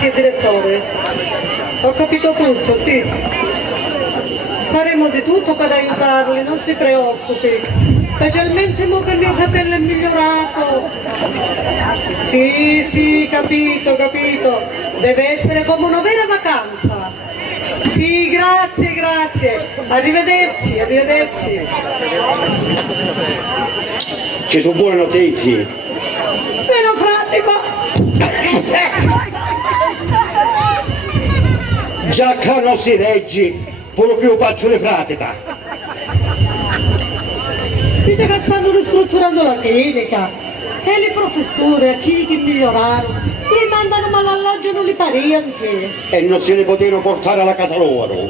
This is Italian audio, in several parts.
Grazie direttore, ho capito tutto, sì. Faremo di tutto per aiutarli, non si preoccupi. Specialmente mo che mio fratello è migliorato. Sì, capito. Deve essere come una vera vacanza. Sì, grazie. Arrivederci. Ci sono buone notizie. Meno frate, ma... Già che non si regge, pure che io faccio le frateta. Dice che stanno ristrutturando la clinica e i professori, a chi che migliorarono, li mandano ma l'alloggiano i parenti. E non se ne potevano portare alla casa loro.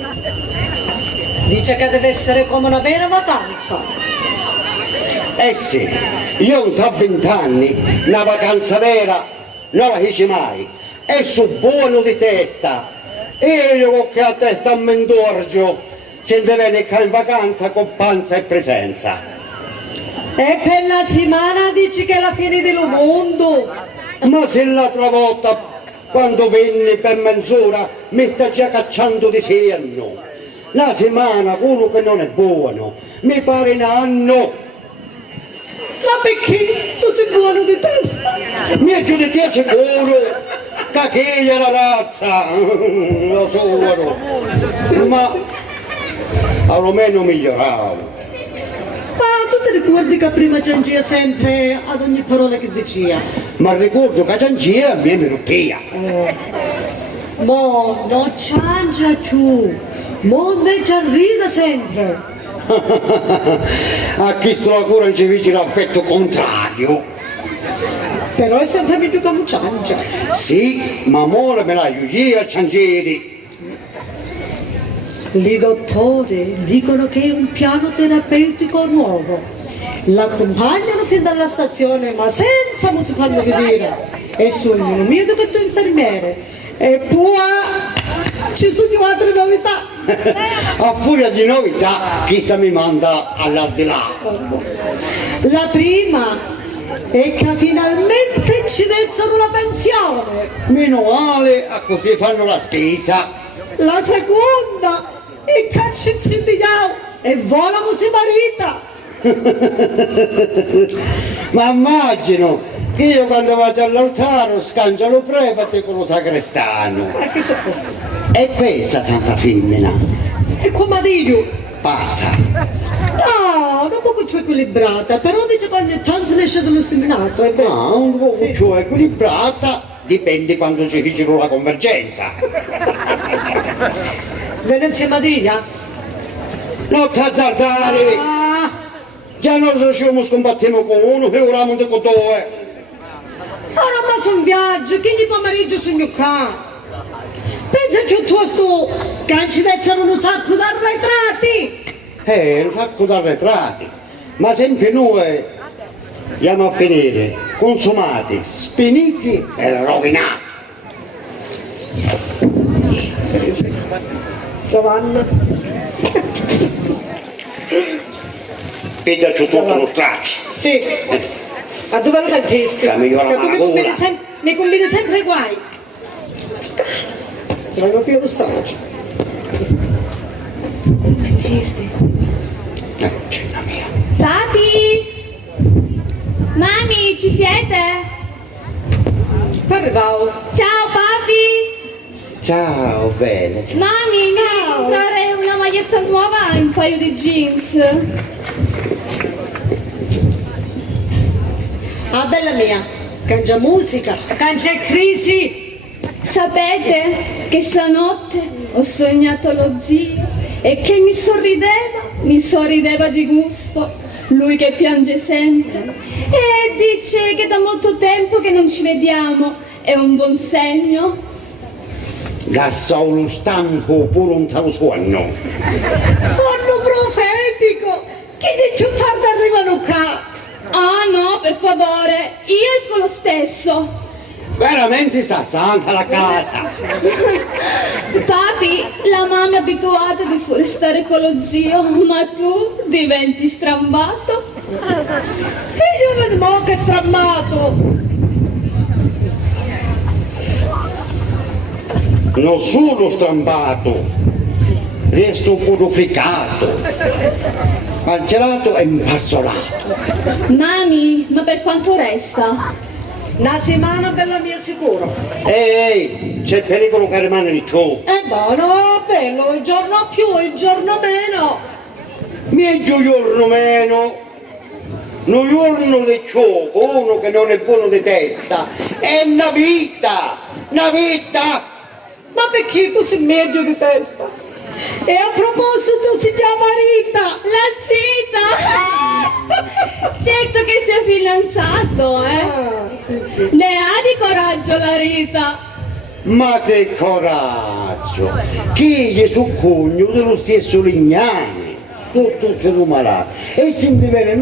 Dice che deve essere come una vera vacanza. Eh sì, io ho 20 anni, una vacanza vera non la feci mai. E su buono di testa. E io che a testa mi indorgio, se deve venire in vacanza con panza e presenza. E per la settimana dici che è la fine del mondo. Ma se l'altra volta, quando venni per mezz'ora, mi sta già cacciando di senno. La settimana, quello che non è buono, mi pare un anno. Ma perché? Tu sei buono di testa. Mi giudichi sicuro. Cacchiglia la razza, lo so, ma almeno miglioravo. Ma tu ti ricordi che prima Giangia sempre ad ogni parola che diceva? Ma ricordo che Giangia mi rompia. Mo non c'angia più, mo invece ride sempre. A chi sto ancora non ci dice l'affetto contrario. Però è sempre meglio che non c'angia. Sì, ma ora me la aiuti a Ciangieri. I dottori dicono che è un piano terapeutico nuovo. L'accompagnano fin dalla stazione, ma senza non si fanno vedere. E sono mio che tu infermiere. E poi ci sono altre novità. A furia di novità, chi sta mi manda all'aldilà? La prima è che finalmente ci dessero la pensione. Meno male, a così fanno la spesa. La seconda è che ci sentiamo e volamo si marita. Ma immagino che io quando vado all'altare scangio lo prevate con lo sacrestano. Ma che se posso? E questa santa femmina? E come dico? Pazza. No, un poco più equilibrata, però dice che ogni tanto ne esce dallo seminato. No, un po' Sì. più equilibrata, dipende quando ci fecero la convergenza. Viene insieme a Diglia? Non ti azzardare! Ah, Già noi ci scombattiamo con uno, figuriamoci con due. ora ma sono viaggio, che gli pomeriggio sono qua? Pensa piuttosto che non ci dessero un sacco di arretrati. Un sacco di arretrati, ma sempre noi andiamo a finire consumati, spiniti e rovinati. Giovanna. Vedi tutto uno straccio. Sì. A dove lo mettesti? Che mi Che tu gola. mi combini sempre guai. Se non più lo straccio. Cina mia. Papi! Mami, ci siete? Arrivavo. Ciao papi! Ciao, bene. Mami, mi devi Ciao. comprare una maglietta nuova e un paio di jeans. Ah, bella mia, cangia musica, cangia crisi. Sapete che stanotte ho sognato lo zio e che mi sorrideva di gusto, lui che piange sempre e dice che da molto tempo che non ci vediamo, è un buon segno. Da solo stanco pure un talo sogno. Sonno profetico, che di più tardi arrivano qua. Ah no, per favore, io esco lo stesso. Veramente sta santa la casa. Papi, la mamma è abituata di fuori stare con lo zio, ma tu diventi strambato. E io vedo mo che strammato. non sono strampato, resto purificato, ma il gelato è impassolato. Mami, ma per quanto resta? Una settimana bella mia sicuro. Ehi, c'è pericolo che rimane di più. Buono, bello, il giorno più, il giorno meno. Meglio giorno meno, un giorno di ciò, uno che non è buono di testa, è una vita, una vita. Ma perché tu sei meglio di testa? E a proposito si chiama Rita. La zita! Certo che sia fidanzato, Sì. Ne ha di coraggio la Rita. Ma che coraggio! Chi gli su cugno dello stesso Lignani, tutti numerati, e si viene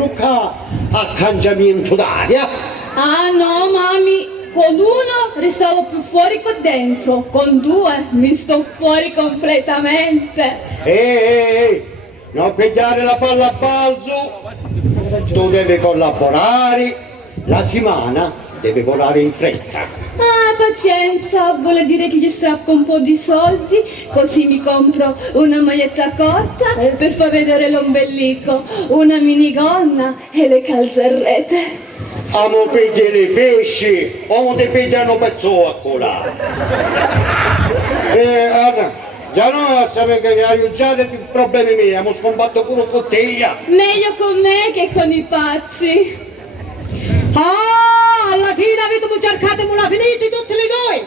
a cambiamento d'aria. Ah no, mami, con uno restavo più fuori che dentro, con due mi sto fuori completamente. Ehi, non pigliare la palla a balzo, tu devi collaborare, la settimana deve volare in fretta. Ah, pazienza, vuole dire che gli strappo un po' di soldi, così mi compro una maglietta corta per far vedere l'ombelico, una minigonna e le calzarrete. Amo pigliare i pesci, o ti pigliano pezzo a guarda, già no, sapete che aiutate i problemi miei, abbiamo scombatto pure con te. Meglio con me che con i pazzi. Ah, alla fine avete cercato e me la finiti tutti e due.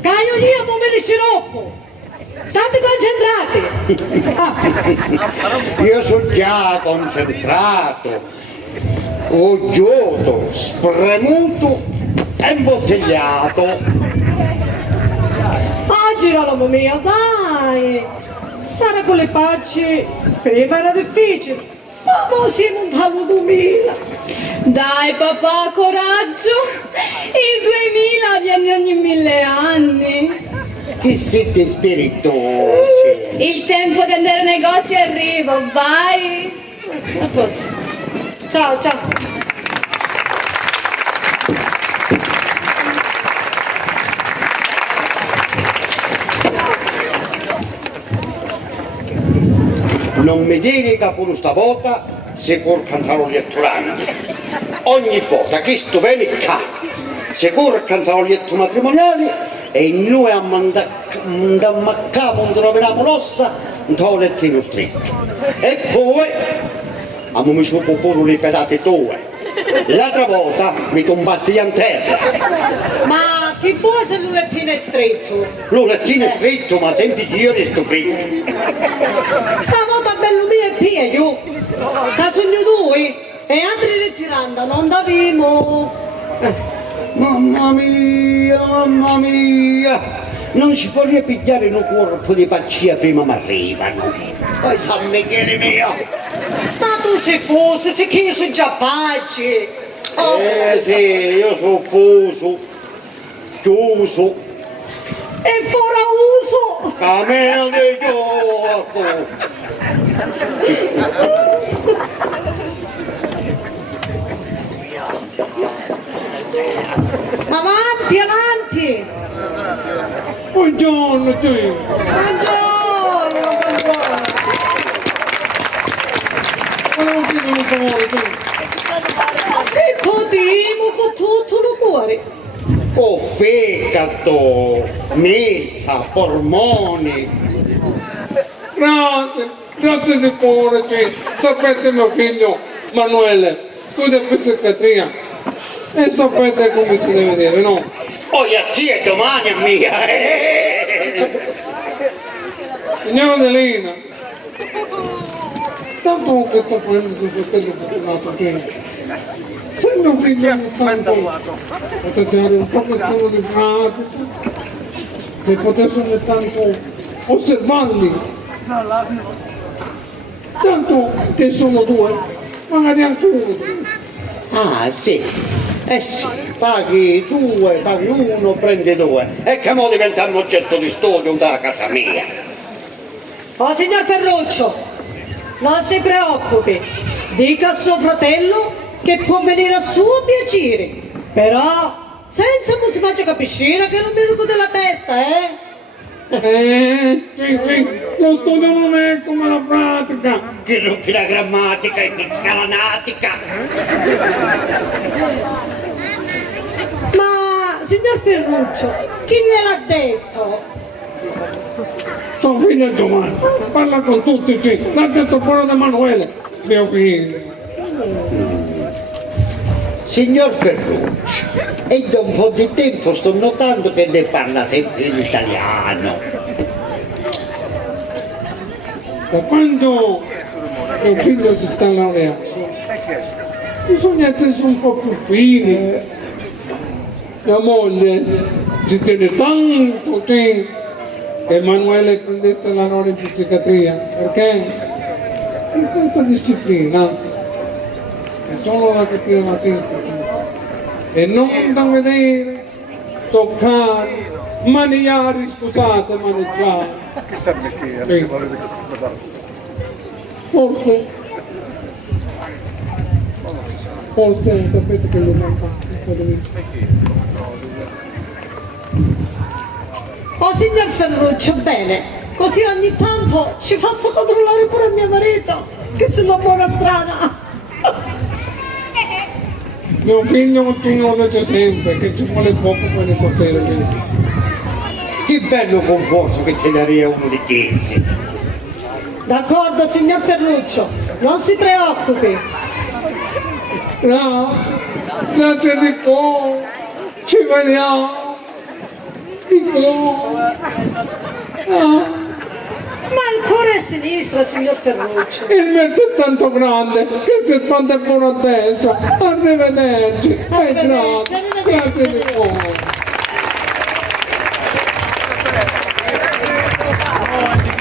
Caio lì a me li sciroppo. State concentrati. Io sono già concentrato, oggioso, spremuto e imbottigliato. Oggi l'uomo mio, dai. Sarà con le pacce, prima era difficile. Ma mo siamo un tavolo 2000. Dai papà, coraggio! Il 2000 viene ogni 1000 anni. Che siete spiritosi. Il tempo di andare ai negozi arriva, vai! A posto. Ciao, ciao. Non mi dire che pure stavolta si può cantare gli etturanti. Ogni volta che sto viene qua, si può cantare gli ettu matrimoniali e noi a mandammaccapo un troviamo l'ossa un tolettino stretto. E poi abbiamo messo pure le pedate tue. L'altra volta mi tombasti in terra. Ma che buono se l'ulettino è stretto? L'ulettino è stretto, ma sempre io resto fritto. Stavolta bello mio e piglio. Da sogno due e altri ritirando, non davimo. Mamma mia, non si può pigliare un corpo di paccia prima mi arrivano. Poi San Michele mio. Ma tu sei fuso, sei che io sono già pacci. Sì, io sono fuso, chiuso, E fora uso. cameno di gioco. Avanti, avanti. Buongiorno te. Buongiorno, buongiorno. Se potremo con tutto il cuore. Oh, fegato, milza, polmoni. Grazie di cuore, sapete mio figlio Manuele, studia psichiatria e sapete come si deve dire, no? Poi a chi è domani a mia. Signora Adelina, tanto che tu prendi tuo fratello fortunato che se mio figlio ogni tanto potesse avere un pochettino di pratica, se potesse ogni tanto osservarli, tanto che sono due, magari anche uno. Ah sì, eh sì, paghi due, paghi uno, prendi due. E che mo diventiamo oggetto di studio da casa mia. Oh signor Ferruccio, non si preoccupi, dica a suo fratello che può venire a suo piacere, però senza che si faccia capiscire che non mi tocco della testa, Sì, lo studio non è come la pratica. Che rompi la grammatica e pizzica la natica. Ma, signor Ferruccio, chi gliel'ha detto? Suo figlio Giovanni, parla con tutti, sì. L'ha detto pure di Emanuele, mio figlio. Signor Ferruccio, è da un po' di tempo sto notando che lei parla sempre in italiano. Da quando mio figlio si sta laureando, bisogna essere un po' più fini. Mia moglie ci tiene tanto, sì, che Emanuele prendesse la laurea in psichiatria, perché in questa disciplina è solo da capire la sintesi e non da vedere, toccare, maneggiare, scusate, maneggiare. Chissà perché Sì. Forse sapete che gli manca un po' di vista. Oh, signor Ferruccio, bene, così ogni tanto ci faccio controllare pure mio marito, che sulla buona strada. Mio figlio continua a dire sempre che ci vuole poco per le cose. Che bello concorso che ce n'era uno di chiesi. D'accordo, signor Ferruccio, non si preoccupi. Grazie, grazie di cuore, ci vediamo, di cuore. Ah, Ma il cuore è a sinistra, signor Ferruccio. il mento è tanto grande che si spande pure a destra. Arrivederci, e Arrivederci, grazie, arrivederci. grazie di cuore.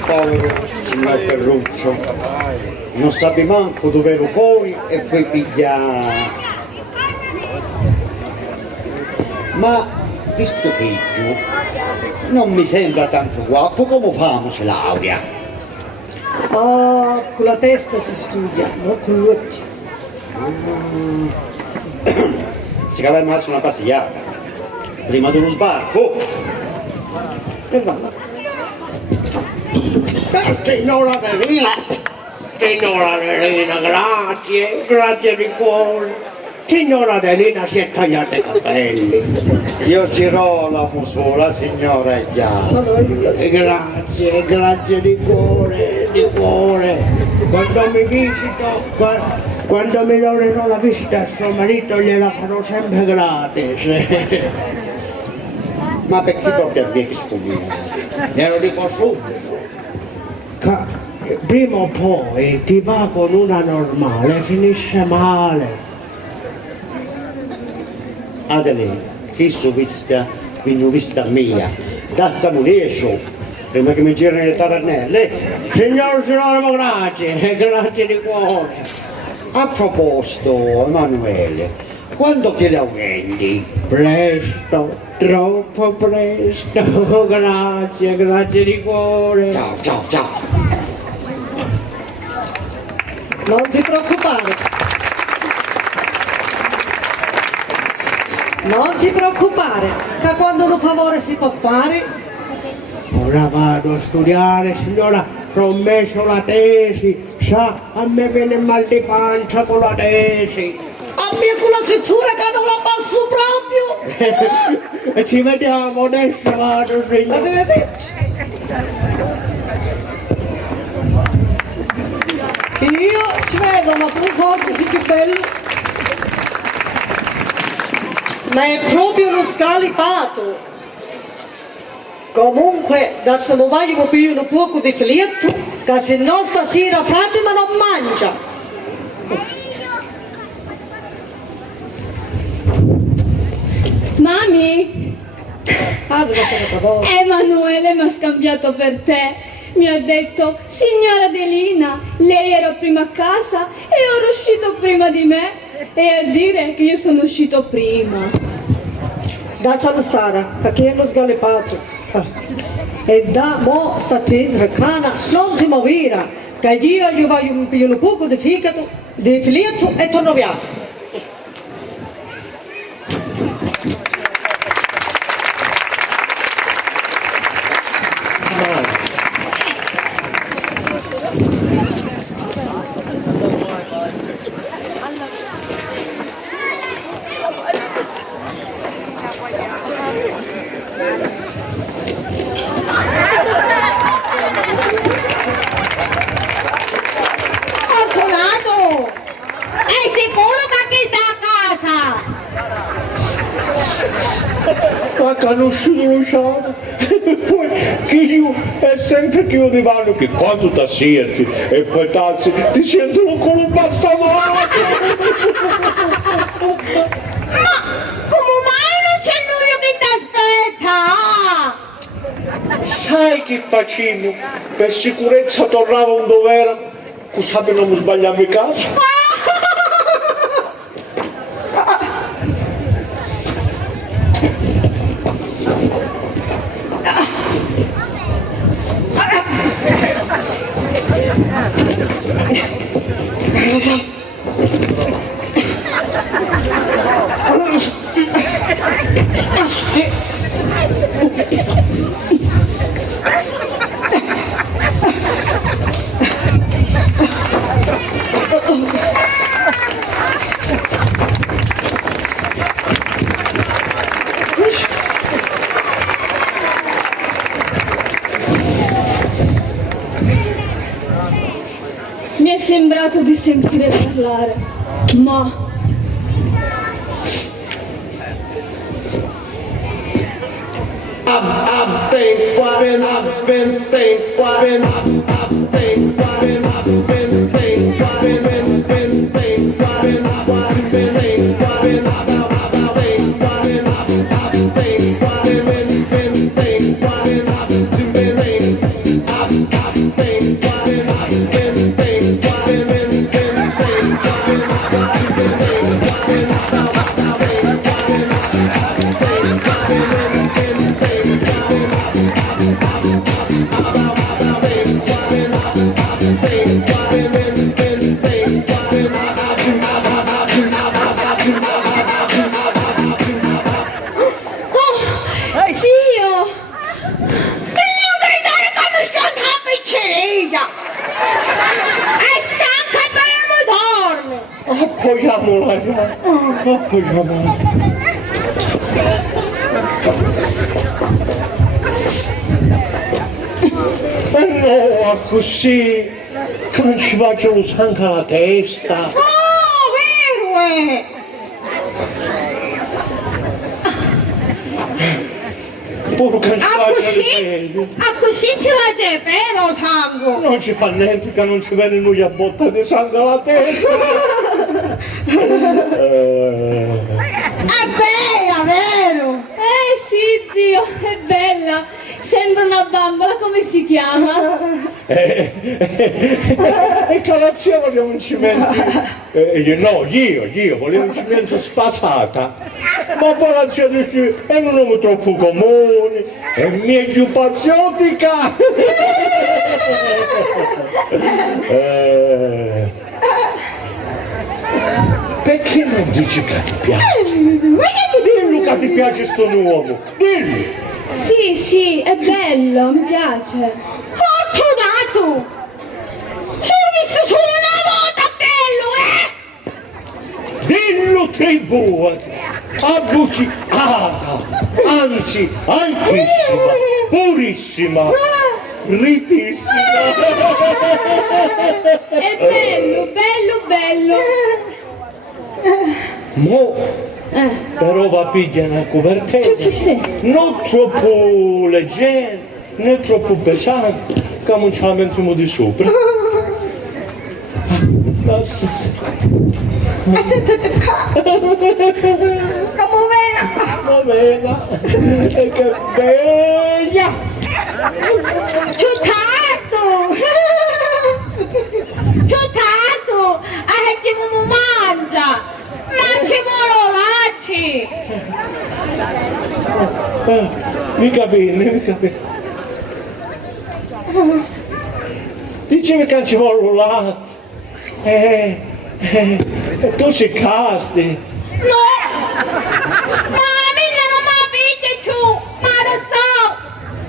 Povero signor Ferruccio, non sappi manco dove lo poi e poi piglia. Ma questo figlio non mi sembra tanto guapo, come famo se laurea? Ah, con la testa si studia, non con l'occhio. Si cava mai una passeggiata, prima dello sbarco. E va. Signora Adelina, grazie, grazie di cuore. Signora Adelina si è tagliata i capelli. Io girolamo sola, signora, è già. Grazie, grazie di cuore, di cuore. Quando mi visito, quando mi laurerò la visita a suo marito gliela farò sempre gratis. Ma perché proprio a me che scomino? Glielo dico subito. Prima o poi chi va con una normale finisce male. Adelina, chi su vista, quindi vista mia, da Samunescio, prima che mi girano le tavernelle. Signor Sinonimo, grazie, grazie di cuore. A proposito, Emanuele, quando ti laurendi? Presto, troppo presto, grazie, grazie di cuore. Ciao, ciao, ciao. Non ti preoccupare. Non ti preoccupare, che quando un favore si può fare. Ora vado a studiare, signora, ho messo la tesi, sa, a me viene mal di pancia con la tesi. A me con la frittura che non la passo proprio. E ci vediamo, adesso vado, signora. Arrivederci. Io ci vedo, ma tu forse sei più bello. Ma è proprio uno scalipato. Comunque, adesso non voglio più un poco di filetto, che se no stasera Fatima non mangia. Mami, Arriva sempre volta. Emanuele mi ha scambiato per te. Mi ha detto, signora Adelina, lei era prima a casa e ero uscito prima di me. E a dire che io sono uscito prima. Da salustare, perché è uno scalipato. E da mo sta dentro cana, non ti muovere, che io gli voglio un poco di figato, di filetto e torno via. la conosciuto lo sciame. Poi che io è sempre che io di vanno che quando ti senti e poi ti sentono con un bazzamano. Come mai non c'è lui che ti aspetta? Sai che facciamo? Per sicurezza tornava un dovere, così non mi sbagliamo in casa. Mi è sembrato di sentire parlare, ma appoggiamola, appoggiamola. No, così, che non ci faccio lo sangue alla testa. Oh, vero! Pure che non ci faccio le piedi. A così ci va di pelo sangue! Non ci fa niente che non ci viene lui a botta di sangue alla testa. È bella, vero? sì zio, è bella, sembra una bambola, come si chiama? E Calazia voleva un cimento, no, io volevo un cimento spasata, ma Calazia dice è un nome troppo comune, è meglio patriottica. Perché non dici che ti piace? Dillo che ti piace sto nuovo, dillo! Sì, è bello, mi piace. Fortunato! Sono visto solo una volta bello, Dillo che buona, abbucciata, anzi altissima, purissima, ritissima. È bello, bello. Mo, però va piglia una copertina, non troppo leggera, né troppo pesante, che non ce la mettiamo di sopra. Va bene, e che bella! Ciò tanto! A che mi mangia! Mangi mololacci! Mi capisci. Dicevi che non ci vuole un latte. Tu sei casti. No! Ma mille non mi piglia più! Ma lo so!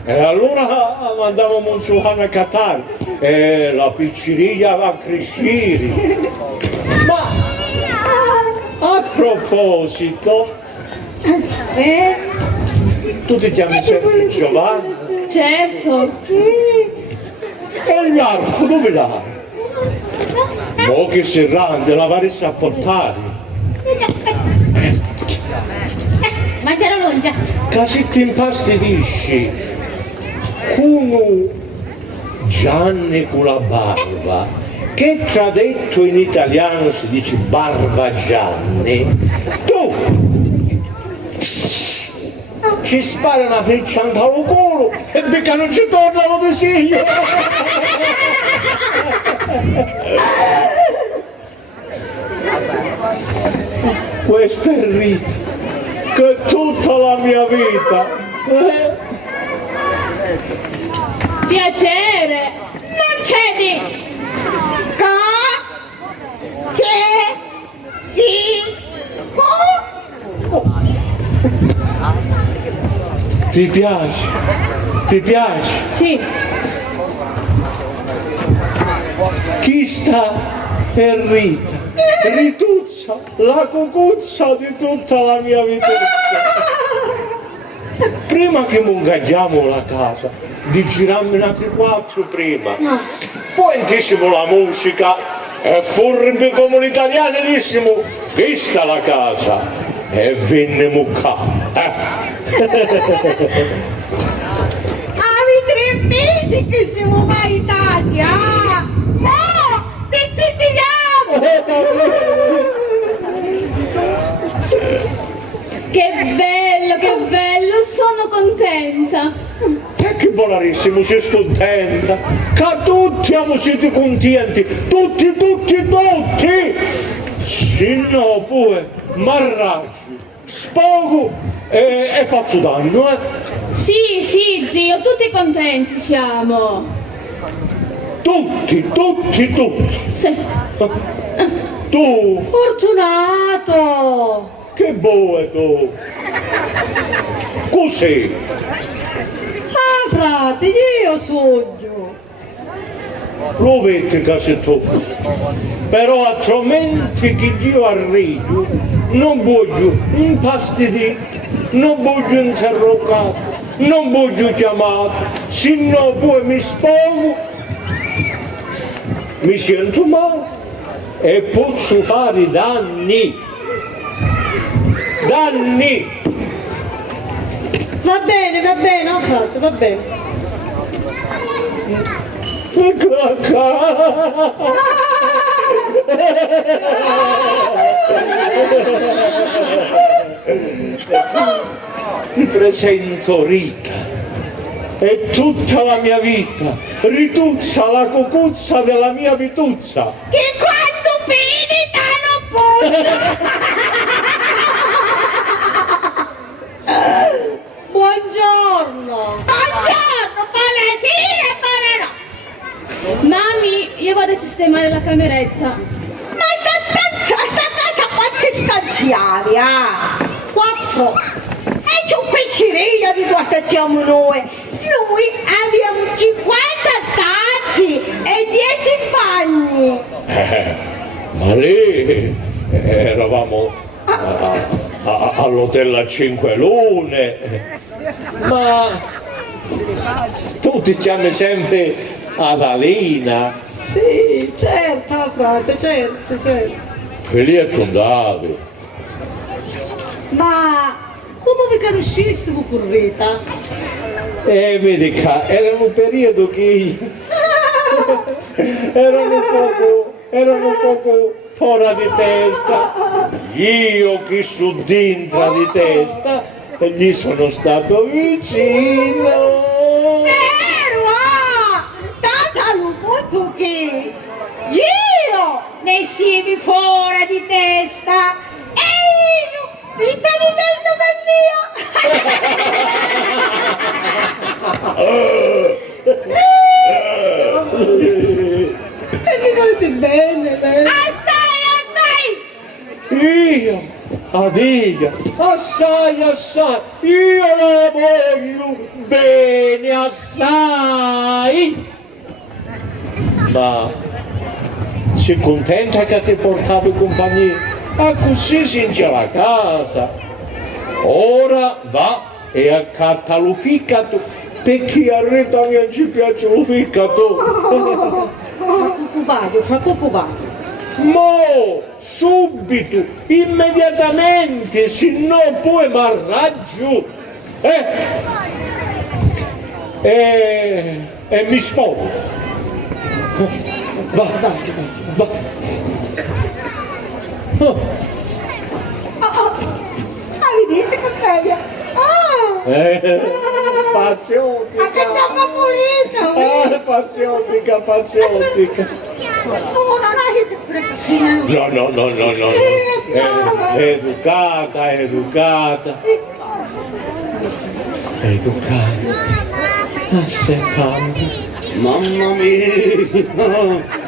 E allora andavamo su a Qatar e la pizzeria va a crescere. Ma a proposito, tu ti chiami sempre Giovanni? Certo. E l'arco dove l'hai? Mo che si rende, la varesse a portare. Mangiare l'onda! che se ti impastidisci con Gianni con la barba, che tradetto in italiano si dice barba Gianni, tu ci spara una freccianta al culo e perché non ci tornano di sigli. Questa è Rita, che tutta la mia vita. Piacere. Non c'è di Ti piace? Ti piace? Sì. Chi sta è Rita, Rituzza, la cucuzza di tutta la mia vituzza. Prima che ingaggiamo la casa, di girarmi altri 4 prima, poi anticipo la musica e furbi come l'italiano dissimo, questa la casa, e venniamo qua. Avevi 3 mesi che siamo maritati, ah! No! Ti zittiamo! Che bello, sono contenta. E che polarissimo, sei scontenta, che tutti siete contenti, tutti, se no poi m'arraggi, spogo e faccio danno, Sì, zio, tutti contenti siamo. tutti, Sì. tu, Fortunato! che boe tu, così, Ah, frate, io sogno! lo vedi che sei tu, però altrimenti che io arrivo, non voglio impastidire, non voglio interrogare, non voglio chiamare, se no poi mi spogo, mi sento male e posso fare danni. Va bene, oh frate, va bene. Ti presento Rita, è tutta la mia vita, Rituzza, la cucuzza della mia vituzza. Che quando finita non può! Buongiorno! Buongiorno, buonasera e buonanotte! Mami, io vado a sistemare la cameretta. Ma sta casa quante stanziali ha? 4! E c'è un piccirino di dove stiamo noi. Noi abbiamo 50 stanzi e 10 bagni. Ma lì eravamo all'hotel a 5 lune, ma tu ti chiami sempre Adalina, Sì, certo, frate, certo. lì è Tondave. Ma come vi conosceste con Rita? Vedi che era un periodo che erano un poco fuori di testa, io che su dentro di testa e gli sono stato vicino. Vero, tanto non posso che io ne siedi fuori di testa e io mi sta di testa per mio. E vi volete bene, bene. Assai! Io, Adiga, assai, io la voglio bene assai. Ma sei contenta che ti portavi compagnia? Ah, così si inizia la casa. Ora va e accatta lo ficcato, perché a Rita mia ci piace lo ficcato. Fra poco vado. Mo, subito, immediatamente, se no poi m'arraggio. E mi sposo. Va. Oh. Vedete che bella? Pazientica. Che zampa pulita! Pazientica. Oh, non hai che precatina! No. Educata. Aspettando. Mamma mia!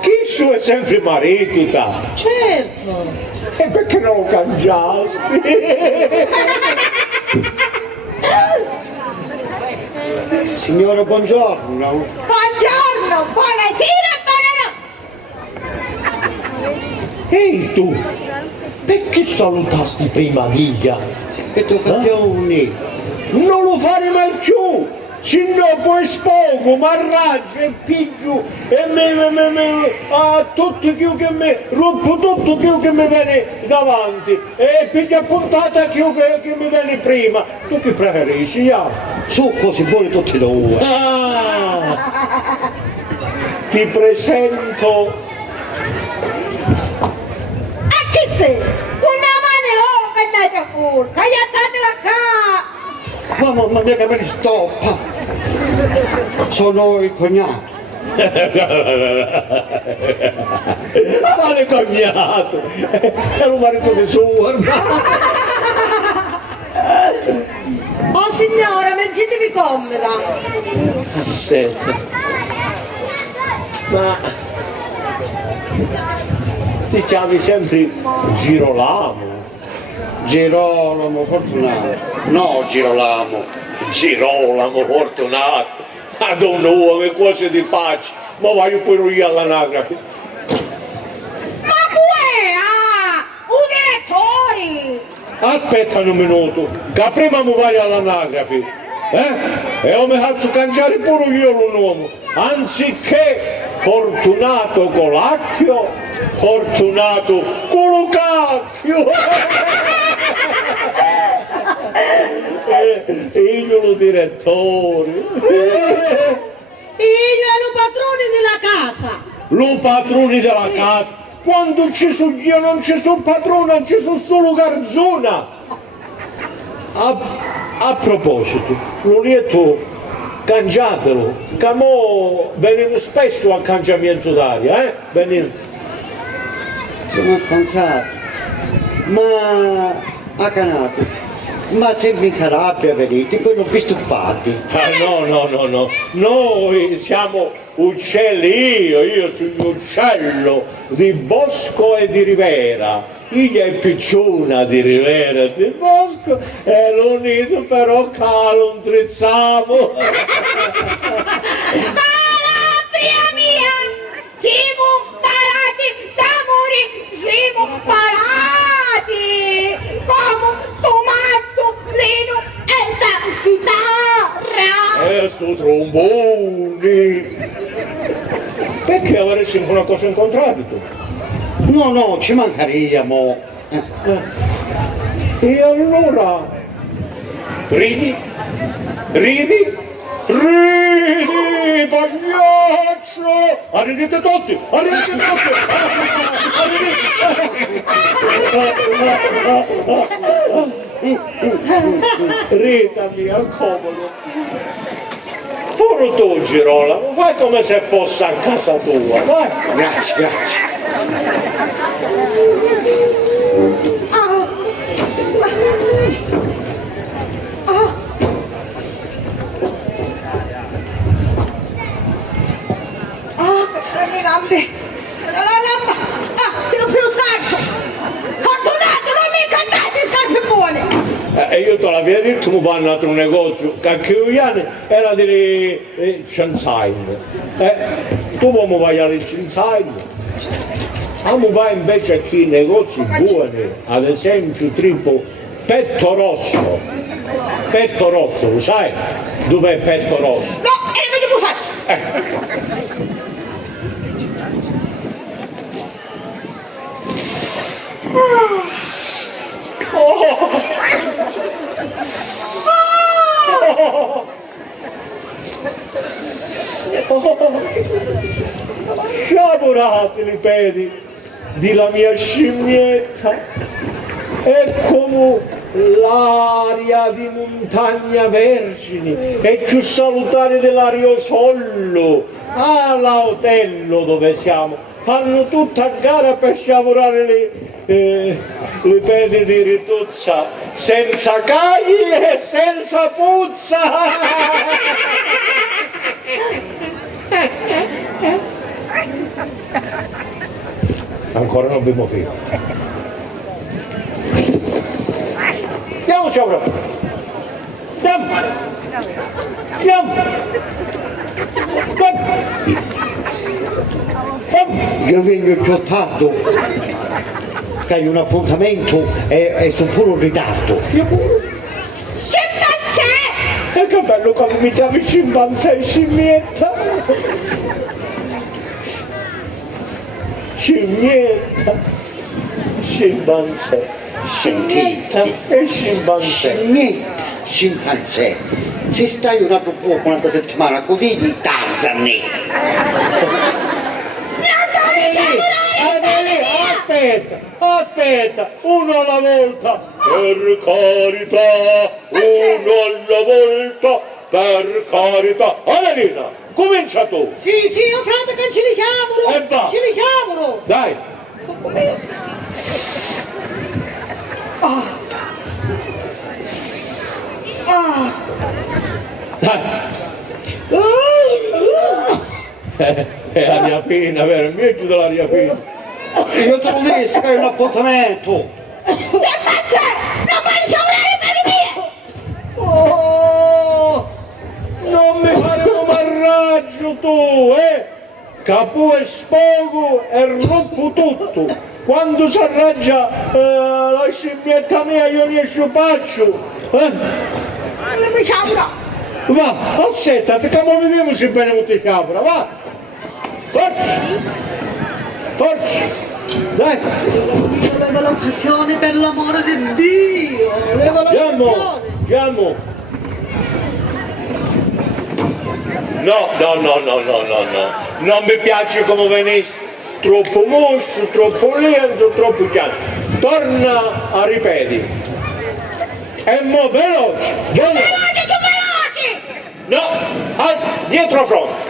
Chi suo è sempre marito, ta? Certo. E perché non lo cangiasti? Signora, buongiorno. Buongiorno, buonasera, Ehi tu, perché salutasti prima Viglia? Educazione. Non lo fare mai più! Se no poi spogo, mi arraggio e piglio e a tutti più che mi rompo tutto più che mi viene davanti e piglio puntata più che mi viene prima. Tu che preferisci, ya? Su così buoni tutti e due. Ti presento. A che sei? Una mano che mi ha pure, che gli ha qua! Mamma mia che me li stoppa. Sono il cognato. Quale cognato? È un marito di suo. Oh signora, mettetevi comoda. Aspetta. Ma ti chiami sempre Girolamo? Girolamo Fortunato. No, Girolamo. Girolamo Fortunato. Ad un uomo, cose di pace. Ma voglio pure io all'anagrafe. Ma un direttore! Aspetta un minuto, che prima mi vai all'anagrafe. E io mi faccio cangiare pure io un uomo. Anziché Fortunato Colacchio, Fortunato Colocacchio. Io lo direttore. Io lo padrone della casa. Lo padrone della casa. Quando ci sono io non ci sono padrona, ci sono solo garzona. A proposito, lo lieto cangiatelo, che mo vengono spesso a cambiamento d'aria, vengono. Sono avanzato. Ma a Canato. Ma sempre in Calabria venite, poi non vi stufate. No, noi siamo uccelli, io sono un uccello di bosco e di rivera. Io è picciona di rivera e di bosco e l'unito però calo un trizzavo. Calabria mia! Siamo parati d'amore, siamo parati! Come tomato lino e sta chitarra! E sto tromboni! Perché avresti una cosa in contrario tu? No, ci mancheria, mo. E allora? Ridi, pagliaccio! Arridete tutti! Rita mia, comodo! Pure tu, Girolamo, fai come se fosse a casa tua, vai! Grazie. Le gambe! La lama! Tiro più scarico! Fortunato, non mi cantate scarpe buone! E io te l'avevo detto, mi vanno a un negozio, che anche io era delle Shansain. Tu come vai alle Shansain? Ma vai invece a chi negozi buoni, ad esempio tipo Petto Rosso, lo sai? Dov'è Petto Rosso? No, e vedi cosa faccio! Sciaporati i piedi della mia scimmietta, è come l'aria di montagna vergini e più salutare dell'Ariosollo, all'hotello dove siamo, fanno tutta a gara per sciaporare le piedi di Rituzza, senza cagli e senza puzza. Ancora non abbiamo finito. Andiamo sopra. Andiamo. Io vengo più tardi, che hai un appuntamento e sono pure in ritardo. Scimpanzé! E che bello quando mi chiami scimpanzé, scimmietta. Scimmietta, scimpanzé, scimmietta e scimpanzé. Scimmietta, scimpanzé. Se stai un altro po' una settimana così mi tazzani. Aspetta, uno alla volta, per carità, uno alla volta, per carità. Adelina, comincia tu. Sì, io frate che ci richiamano! E va. Ci richiamano! Dai. È aria fina, vero? Meglio dell'aria fina. Io te lo dico che è un appuntamento. Scimpanzé! Non puoi sciaporare i piedi miei! Oh, non mi fare un marraggio tu, Capo e sfogo e rompo tutto. Quando si arrangia la scimmietta mia io ne sciupaccio. Non mi sciapora! Va, aspetta, che mo vediamo se bene non ti sciapora, va. Forza, dai. Leva l'occasione per l'amore di Dio! Leva l'occasione! Andiamo. No, non mi piace come venisse, troppo moscio, troppo lento, troppo piano. Torna a ripetere. E mo veloce. Veloci! No, dietro fronte.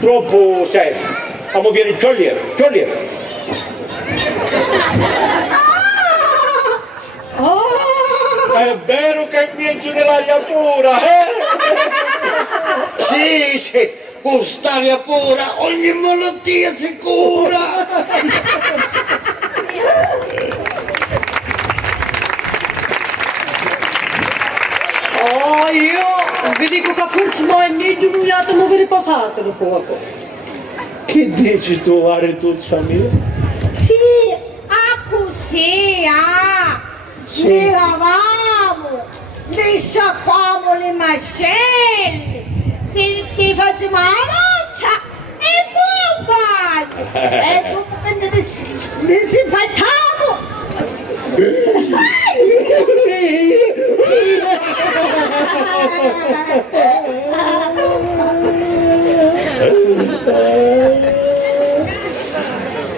Troppo serio. Amo viene più lieve. È vero che è meglio dell'aria pura, Sì, con st'aria pura ogni malattia si cura. Oh, io vi dico che forse mo è meglio un attimo vi riposate un poco. Che dici tu, Aretuzza mia? Sì, così, ne lavamo, ne sciacquiamo le mascelle, ti facciamo la doccia e poi bagno. E poi disinfettiamo.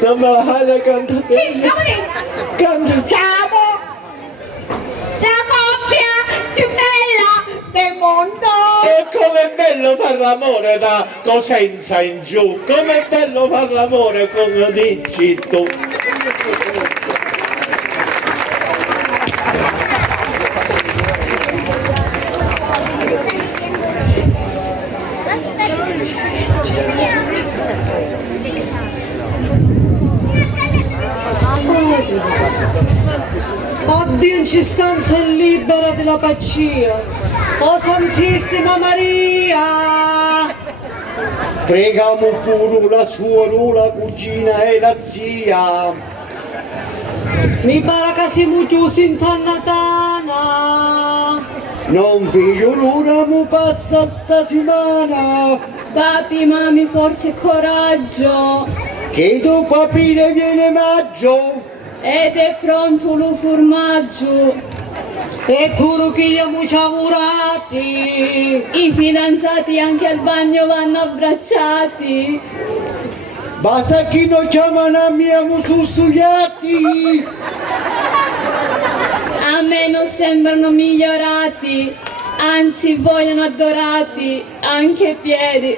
Non me la fai la cantatella? Canta. Siamo la coppia più bella del mondo. E com'è bello far l'amore da Cosenza in giù, com'è bello far l'amore come dici tu. Oddio in cistanza e libera della pacia. Oh Santissima Maria! Pregamo pure la suora, la cugina e la zia. Mi pare che siamo chiusi in Tannatana. Non vedo l'ora, mi passa sta settimana. Papi, mami, forza e coraggio. Che dopo aprile viene maggio. Ed è pronto lo formaggio. Eppure che siamo sciavorati. I fidanzati anche al bagno vanno abbracciati. Basta che noi chiamano a mia su studiati. A me non sembrano migliorati, anzi vogliono adorati, anche i piedi.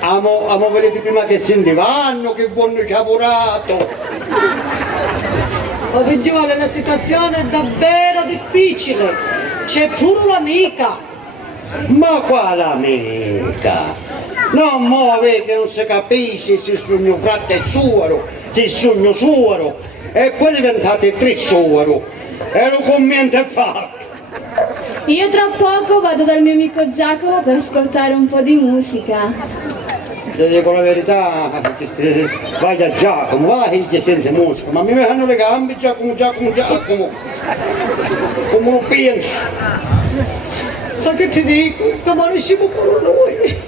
Amo vedete prima che se ne vanno, che buono sciavorato. Oh figliuola, la situazione è davvero difficile. C'è pure l'amica. Ma quale amica? Non muove che non si capisce se sul mio frate è suoro, se sul mio suoro, e poi diventate tre suoro, e lo commento è fatto. Io tra poco vado dal mio amico Giacomo per ascoltare un po' di musica. Ti dico la verità, vai da Giacomo, vai che sente musica, ma mi fanno le gambe Giacomo, come lo pensi? Sai che ti dico? Domani usciamo pure noi.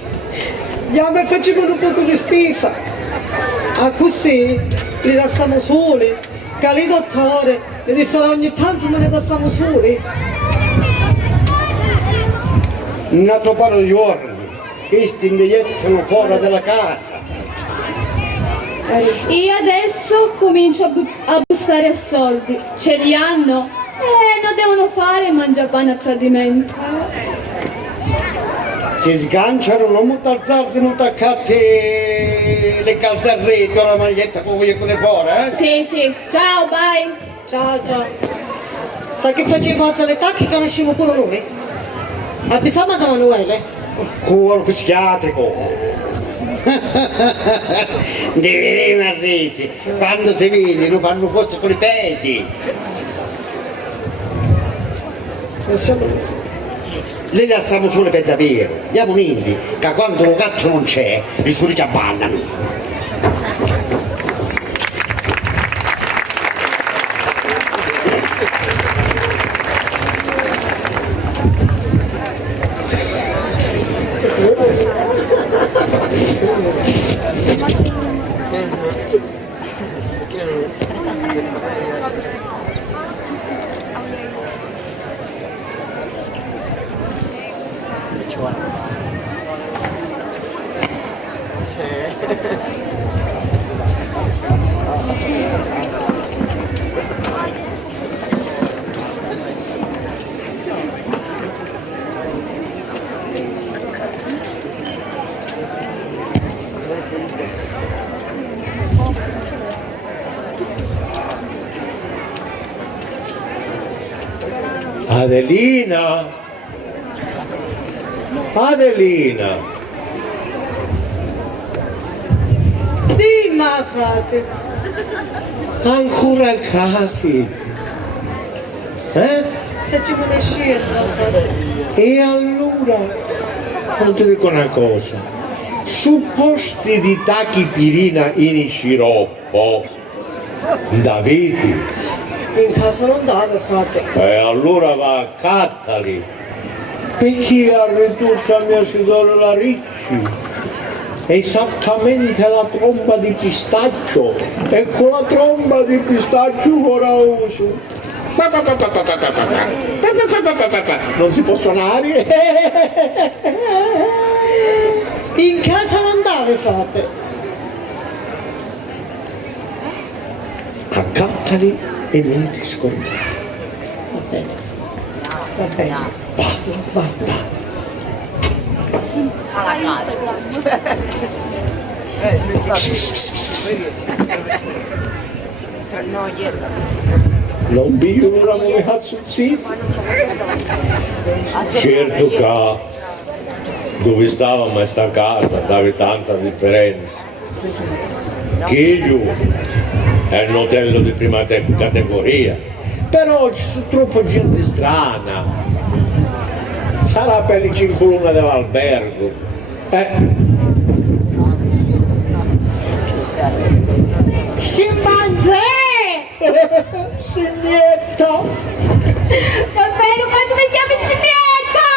Andiamo e facciamo un poco di spesa. A così li lasciamo soli. Che lì dottore, e di sarà ogni tanto me ne lasciamo soli. Un altro paio di giorni, questi indiettano fuori dalla casa. Io adesso comincio a bussare a soldi. Ce li hanno? Non devono fare mangiapane a tradimento. Si sganciano, non molto alzarti, non attaccate le calzarrette o la maglietta con quelle fuori, eh? Sì. Ciao, bye. Ciao. Sai che facciamo alzare le tacche che conosciamo pure noi? Abbiamo da Emanuele. Cuore psichiatrico. Devi venire a risi. Quando si vede non fanno cose con i peti. Le lasciamo solo per davvero. Andiamo uniti, che quando lo gatto non c'è, i suoi ci abbandano. Adelina! Dimmi, frate. Ancora a casa? Facciamo una scelta, frate. E allora, non ti dico una cosa, su posti di tachipirina in sciroppo, Davide. In casa non dava, frate. E allora va a Cattali, perché ha ridotto a mia signora la Ricci, esattamente la tromba di pistaccio, e con la tromba di pistaccio ora uso. Non si può suonare? In casa non dava, frate. A Cattali e non ti scordare. Va bene. Vai. Non migliorano le cazzozzite. Certo che dove stavamo in sta casa dava tanta differenza. Che io è un hotel di prima categoria, però ci sono troppa gente strana. Sarà per il cincoluna dell'albergo. Scimpanzé! Scimmietta! Va bene, quando vediamo scimmietta!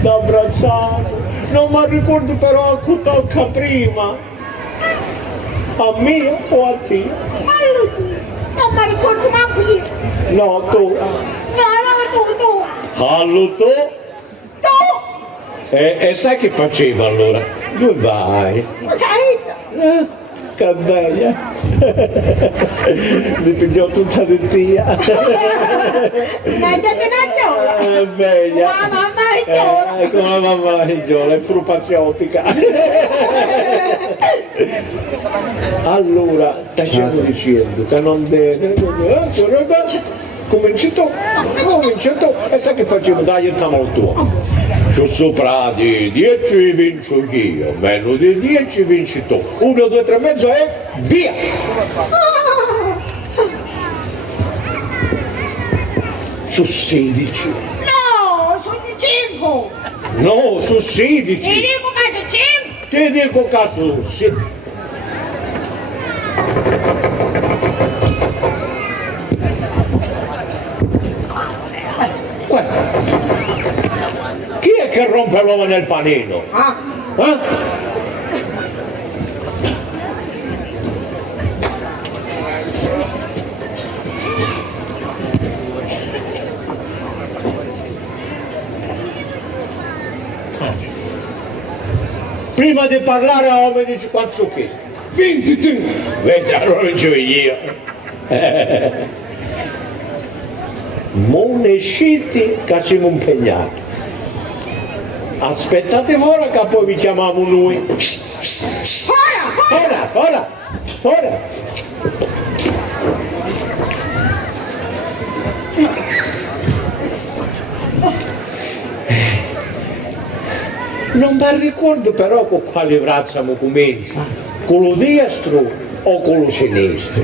D'abbracciamo. Non mi ricordo però a cui tocca prima. A mio o a te? Fallo tu. Non mi ricordo manco io. No, tu. Tu. Fallo tu. Tu. E sai che faceva allora? Dove vai? Sai? Che bella! Mi pigliò tutta di tia! Bella! Come la mamma Giola, è pure paziottica! Allora, ti stiamo dicendo che non deve... Cominci tu, e sai che facciamo? Dai, aiutiamo il tuo! Su sopra di 10 vinco io, meno di 10 vinci tu. 1, 2, 3 e mezzo e via! Su 16. No, sono 5. No, su 16. Ti dico che sono 5. Ti dico che su 16. Chi è che rompe l'uovo nel panino? Eh? Prima di parlare a uomini dici quanto sono chiesto? 23. Vedi, allora dicevo io. Non usciti che siamo impegnati. Aspettate ora che poi vi chiamiamo noi. Ora. Non mi ricordo però con quale braccio mi cominci, con lo destro o con lo sinistro.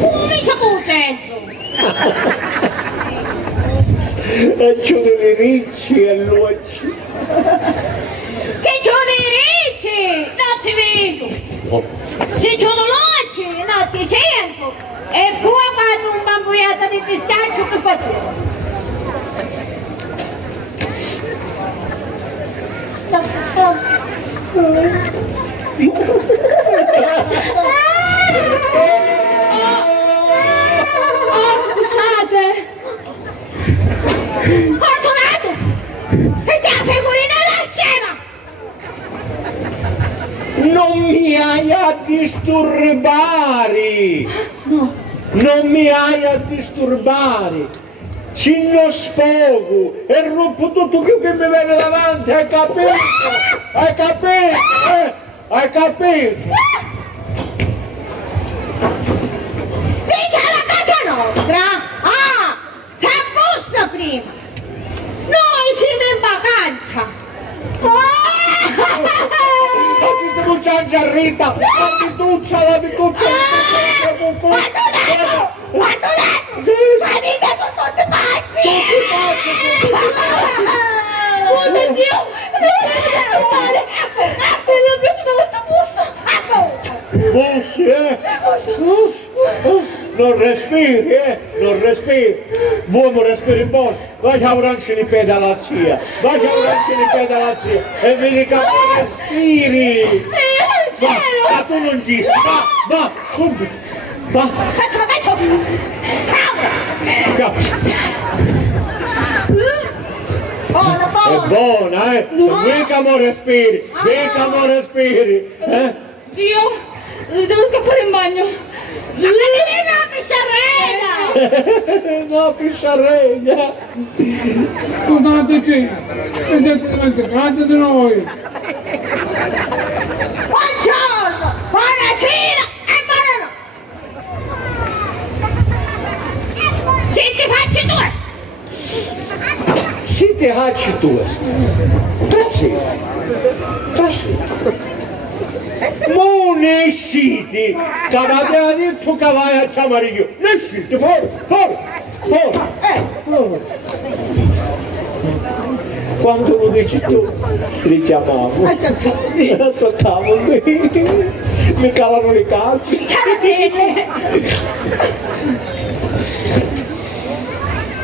Comincia con il centro. E c'ho delle ricci e luci. Se c'ho dei ricci, non ti vedo. Se c'ho dolci, non ti sento. E poi fanno un bambuiata di pistacchio che faccio. Oh, scusate! Fortunato! E già figurina da scena! Non mi hai a disturbare! No. Non mi hai a disturbare! Ci non spogo e rompo tutto quello che mi viene davanti, hai capito? Hai capito? Hai capito? Siete alla casa nostra? Ah! S'abbussa prima! Noi siamo in vacanza! La vituccia Rita! La vituccia! Quanto detto! Ma dite sono tutti pazzi! Scusa, zio! Non male! La prossima volta busso! Bussi, Non respiri, Non respiri! Vuoi respiri buono? Vai a oranci di piede alla zia! E vedi che respiri! Ma tu non dici! Va, subito! Va! È buona, Mica mo respiri! Zio, devo scappare in bagno! No, pisciarregna! Scusateci, siete casa di noi. Buongiorno, buonasera e buonanotte! Siete facci due! Siete facci tu! Trasì! Non esciti! Che avete detto che vai a chiamare io! Non esciti! Fuori! Quando lo dici tu, li chiamavo. Ascoltavo, mi calano i cazzi.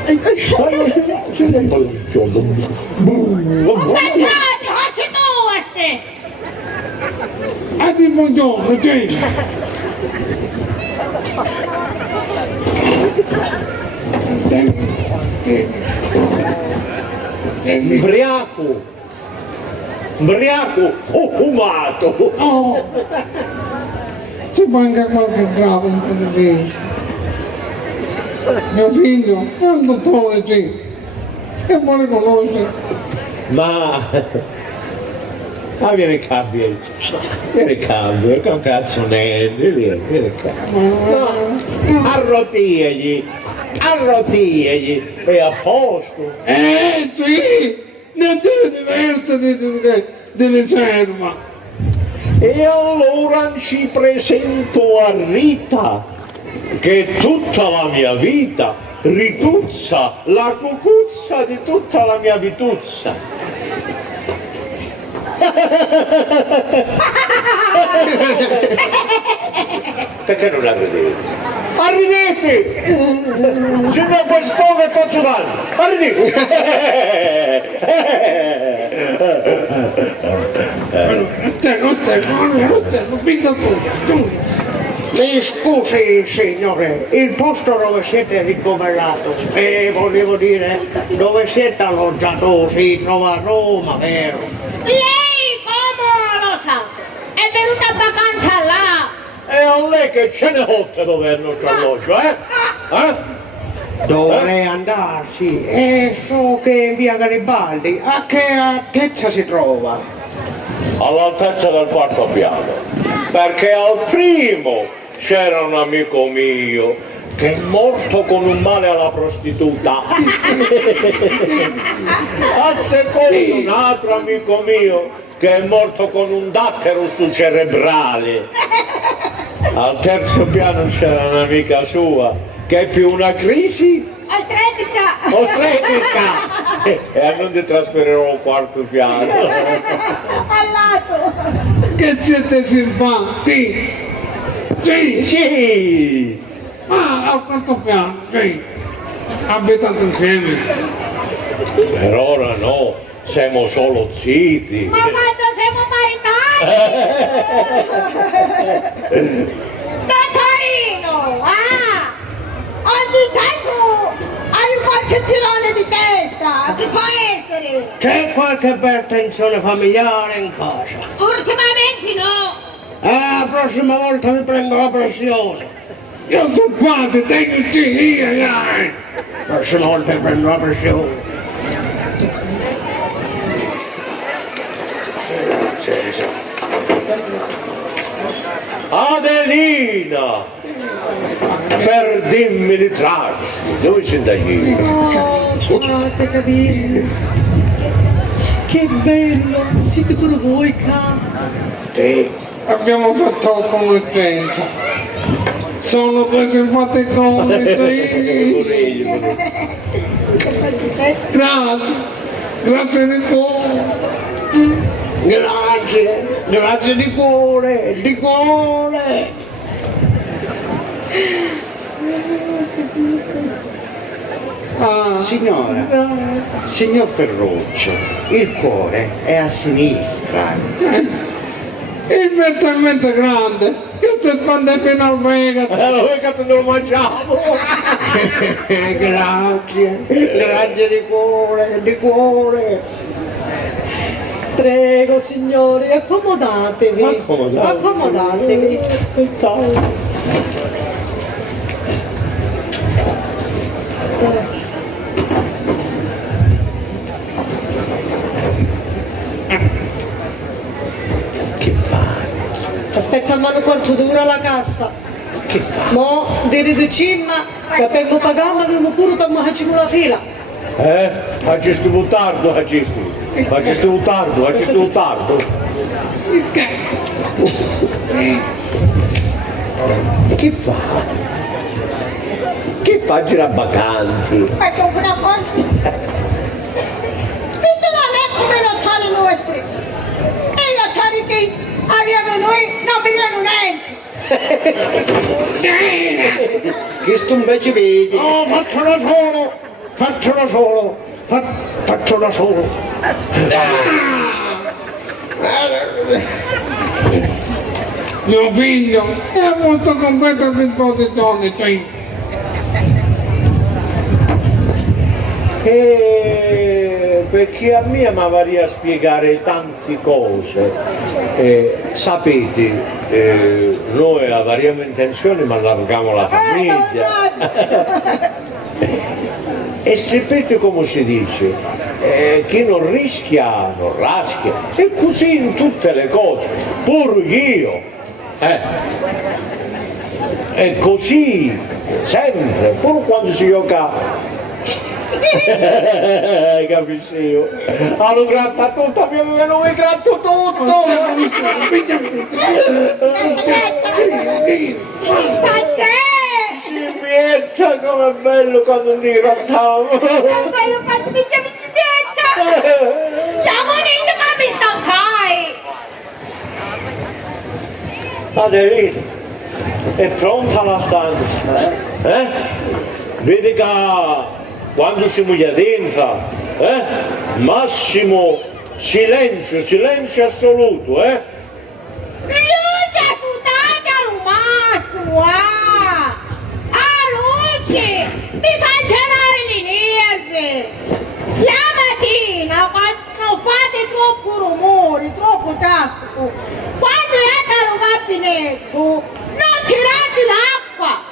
Aspettate, facci due! A di buongiorno, sì. Ubriaco o fumato. Oh, ci manca qualche grado un po' di vino. Mio figlio è un dottore, sì, e vuole conoscere. Ma vieni qua, vieni qua, che cazzo ne vieni qua. No, arrotiegli, è a posto. Sì, niente diverso di riserva. E allora ci presento a Rita, che tutta la mia vita rituzza la cucuzza di tutta la mia vituzza. Perché non la ridete? Arridete! Se non poi spogo e faccio danno! Arridete! Non pinta tutto. Mi scusi signore, il posto dove siete ricoverato, volevo dire, dove siete alloggiato si trova a Roma, vero? Lei come lo sa? È venuta a vacanza là. E a lei che ce ne fotte dove è il nostro alloggio, eh? Dovrei andarci, so che in via Garibaldi, a che altezza si trova? All'altezza del quarto piano, perché al primo c'era un amico mio che è morto con un male alla prostituta. Al secondo un altro amico mio che è morto con un datterus cerebrale. Al terzo piano c'era un'amica sua che è più una crisi ostetrica e non ti trasferirò al quarto piano. Al lato. Che siete simpatici! Sì! Ah, al quarto piano, sì. Abitate insieme. Per ora no, siamo solo ziti. Ma quando siamo maritati? Dottorino, ogni tanto hai qualche tirone di testa, che può essere? C'è qualche bella tensione familiare in casa? Ultimamente no. La prossima volta mi prendo la pressione. Io sono padre, tengo io. La prossima volta mi prendo la pressione. Adelina! Per dimmi di tracci, dove c'è da io? Oh, fate capire. Che bello, siete pure voi qua. Sì. Abbiamo fatto conoscenza. Sono due simpaticoni, sì. Grazie di cuore. Grazie di cuore, di cuore. Signora, signor Ferruccio, il cuore è a sinistra. Il mio è talmente grande, io ti spando fino al fegato. Noi che te lo mangiamo! Grazie di cuore, di cuore. Prego signori, accomodatevi. Accomodatevi. Che fa? Aspetta a mano quanto dura la cassa. Che fa? Mo di riducimma, che per pagare abbiamo pure per facciamo la fila. Facesti un tardo, facesti un tardo. Che fa? Che fa girabacanti? Ecco una cosa. Questo non è come i lottari nostri. E i lottari che abbiamo noi non vedono niente. Questo invece vedi. Oh, faccio da solo. mio figlio è a molto completa disposizione, cioè. Perché a me mi varia a spiegare tante cose. Sapete, noi avevamo intenzione ma allarghiamo la famiglia. E sapete come si dice? Chi non rischia non raschia. E così in tutte le cose, pure io. E così sempre, pure quando si gioca. Capisci io? Allora gratta tutto, abbiamo che non mi gratto tutto! Cimietta, com'è bello quando non ti grattavo! Bello quando mi chiami cimietta! La moneta ma mi stancai! Adelina, è pronta la stanza? Vedi che quando siamo lì dentro, massimo silenzio, silenzio assoluto, Luce ascoltate al massimo, a luce, mi fa gelare le nerve. La mattina, quando fate troppo rumore, troppo traffico, quando andate al rubinetto, non tirate l'acqua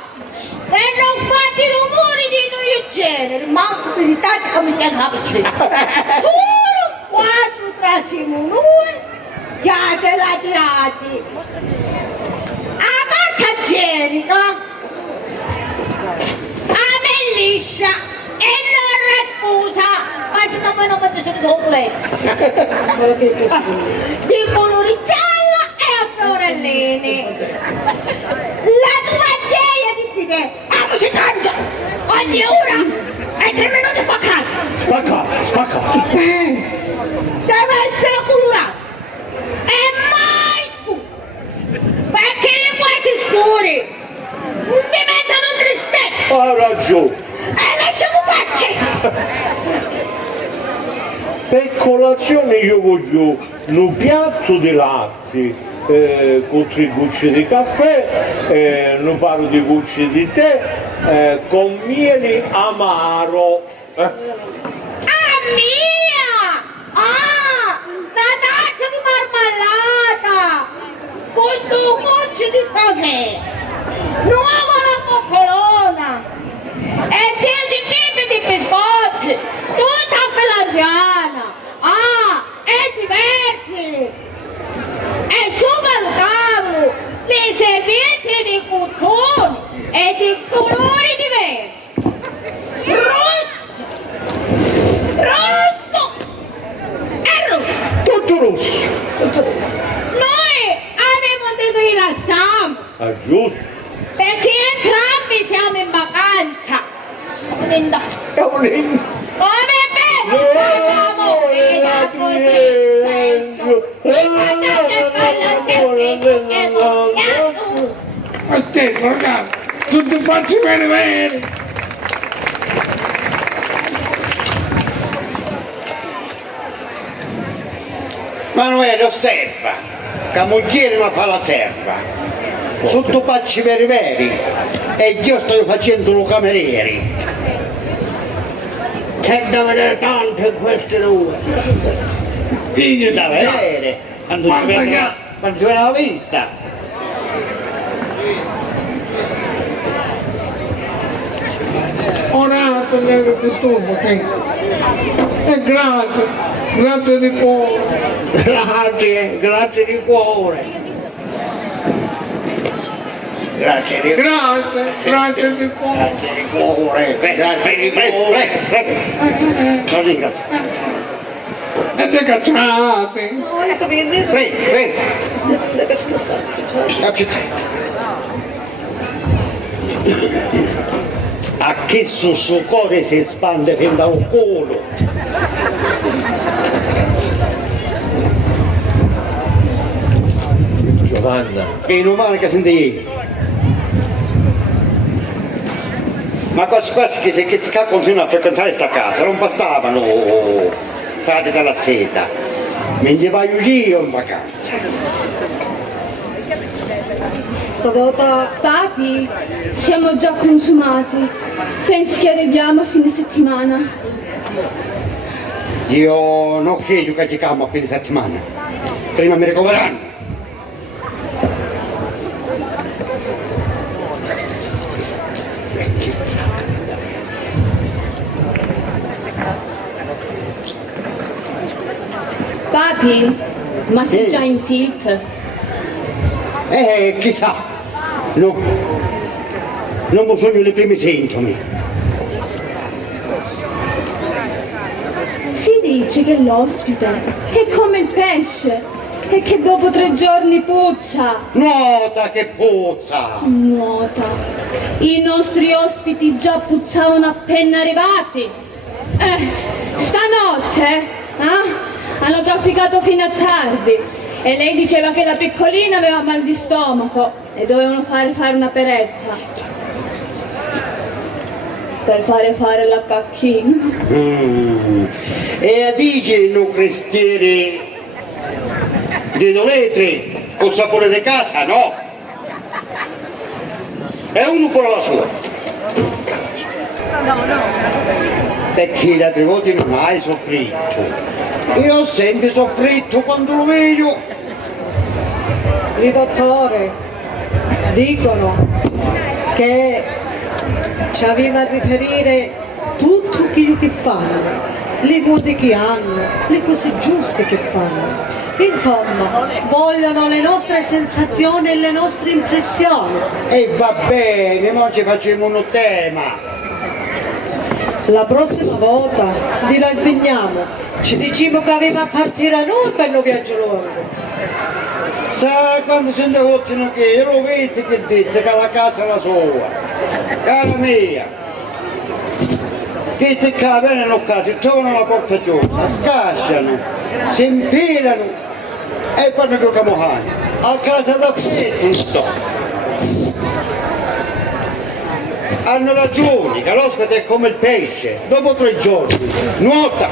e non fate rumori di noi genere, manco per i tanti come ti capisci. Solo quando trasiamo noi, chiate la tirati. A carta igienica, a me liscia e non raspusa, ma se no me non potete completo. Di colore giallo e a fiorellini. La tua idea di dire, si cangia, ogni ora è 3 minuti spaccati. Spacca! Deve essere colorata e mai scuro, perché le quasi scuri diventano tristezza Ha ragione! e lasciamo pace. Per colazione io voglio un piatto di latte con 3 gocce di caffè, un paio di gocce di tè, con miele amaro. Ah, mia! Ah, una tazza di marmellata con 2 gocce di caffè, nuova coccolona e più di tipi di biscotti, tutta filandiana. Ah, è diversi! E supermercato le serviette di cotone e di colori diversi. Rosso e rosso. Tutto rosso! Noi abbiamo detto rilassiamo Giusto! perché entrambi siamo in vacanza. È un inno! Come è bello parliamo vita così sento e guardate bella A te, ragazzi, tutti facci veri. Manuele, osserva, camoggiere mi fa la serva, sotto pacci veri, e io sto facendo un camerieri. C'è da vedere tanto in queste due. Io Da vedere, quando ci viene la vista. Orato nel disturbo, te. E grazie di cuore. Grazie di cuore. Grazie di cuore. Grazie di cuore. Grazie di cuore. Grazie di cuore. Non ringrazio. E te cacciate. Prego. A più tardi. A che sul suo cuore si espande fin da un culo. Giovanna, Meno male che sente ieri. Ma quasi che se che si continuano a frequentare sta casa, non bastavano frate dalla zeta. Me ne vai io in vacanza. stavolta Papi, siamo già consumati. Pensi che arriviamo a fine settimana? Io non credo che giochiamo a fine settimana. Prima mi ricoveranno. Papi, ma sei già in tilt? Chissà, no, non mi sono i primi sintomi. Si dice che l'ospite è come il pesce e che dopo 3 giorni puzza. Nota che puzza! Nuota. I nostri ospiti già puzzavano appena arrivati. Stanotte, hanno trafficato fino a tardi e lei diceva che la piccolina aveva mal di stomaco e dovevano fare una peretta per fare la cacchina. E a dici non crestieri di doletri con sapore di casa, no? E uno pure la sua. Perché le altre volte non hai soffritto. Io ho sempre soffritto quando lo vedo. i dottori dicono che ci aveva a riferire tutto quello che fanno, le modi che hanno, le cose giuste che fanno. Insomma, vogliono le nostre sensazioni e le nostre impressioni. E va bene, ma ci facciamo un tema. La prossima volta di la svegniamo, ci diciamo che aveva a partire a noi per il viaggio lungo. Sai quando sento continuo che io lo vedo che disse che la casa è la sua, cara mia. Che se bene non casa, trovano la porta chiusa, scasciano, si impilano e fanno che camufani. A casa da tutto. Hanno ragione, che l'ospite è come il pesce, dopo 3 giorni, nuota.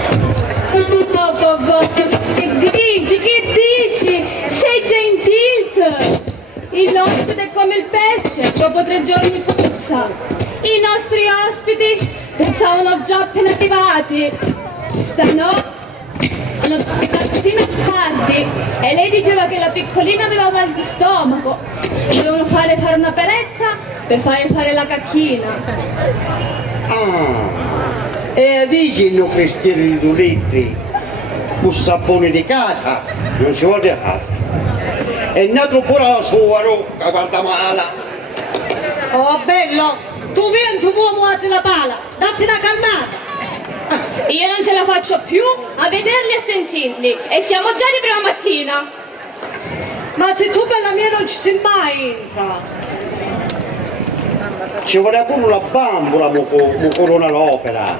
Che dici? Che dici? Sei già in tilt! Il ospite è come il pesce, dopo 3 giorni puzza. I nostri ospiti puzzavano già appena arrivati. Stanotte hanno trafficato fino a tardi e lei diceva che la piccolina aveva mal di stomaco. Dovevano fare una peretta per fare la cacchina. E dici non cristiani di 2 litri, con sapone di casa, non ci vuole fare. È nato pure la sua rocca, guarda male. Oh bello, tu vieni, tu uomo alzi la pala, datti una calmata. Io non ce la faccio più a vederli e sentirli e siamo già di prima mattina. Ma se tu bella mia non ci sei mai entra. Ci vuole pure una bambola, mo corona l'opera.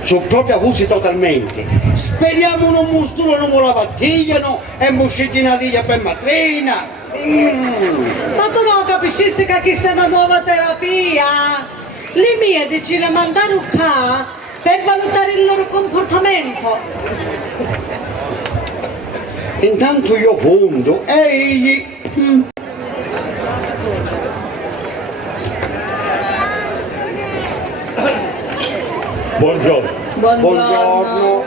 Sono proprio abusi totalmente. Speriamo non mostro non la pattigliano e musciti una liglia per matrina. Ma tu non capisci che questa è una nuova terapia? Le mie decidono di mandare qua per valutare il loro comportamento. Intanto io fondo e egli. Buongiorno. Buongiorno.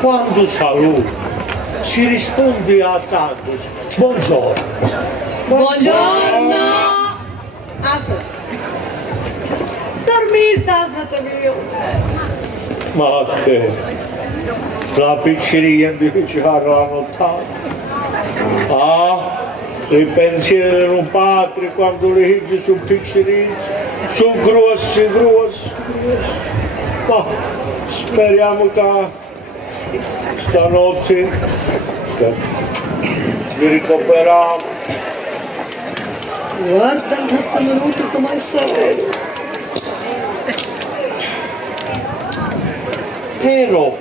Quando saluto si risponde alzandosi. Buongiorno. Buongiorno. Dormi, frate mio. Ma te, la pizzeria invece la nottata. I pensieri di un padre quando le figlie sono piccerine, sono grossi. Ma speriamo che stanotte mi recuperiamo. Guarda in questo minuto come è sereno. Però,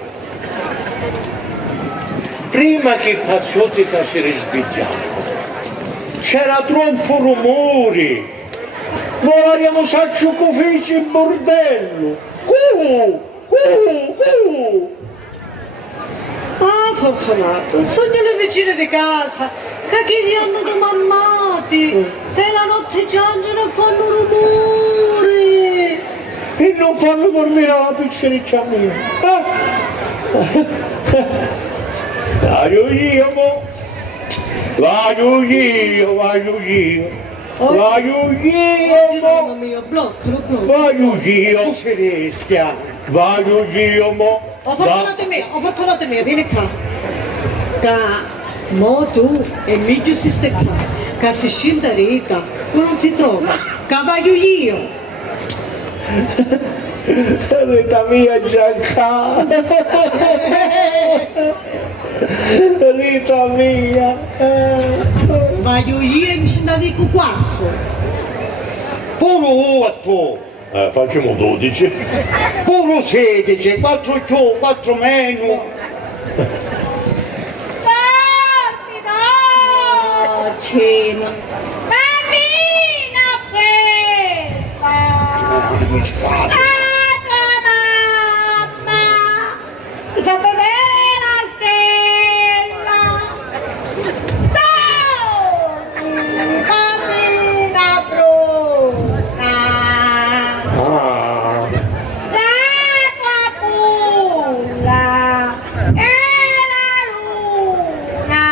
prima che Pazzotica si risvegliava, c'era troppo rumore. Volevamo sacciucofici in bordello. fortunato, sogno le vicine di casa che gli hanno domandati e la notte piangono e fanno rumore. E non fanno dormire la piccericcia mia. Vado io, mo. Vado io, vado io. Vado io, Mamma mo. mia, bloccalo, bloccalo. Vado io. Tu si rischia. Vado io, mo. Ho fortunato mia, vieni qua. Ca, mo tu e meglio si sta qua. Che si scende Rita, tu non ti trovi. Che voglio io. Rita mia Gianca. Rita mia. Voglio io e mi ce ne dico 4. Pure 8. Facciamo 12. Pure 16. 4 più, 4 meno. Cena. Bambina questa! La tua mamma ti fa vedere la stella! Dormi, bambina brutta! Ah. La tua culla è la luna!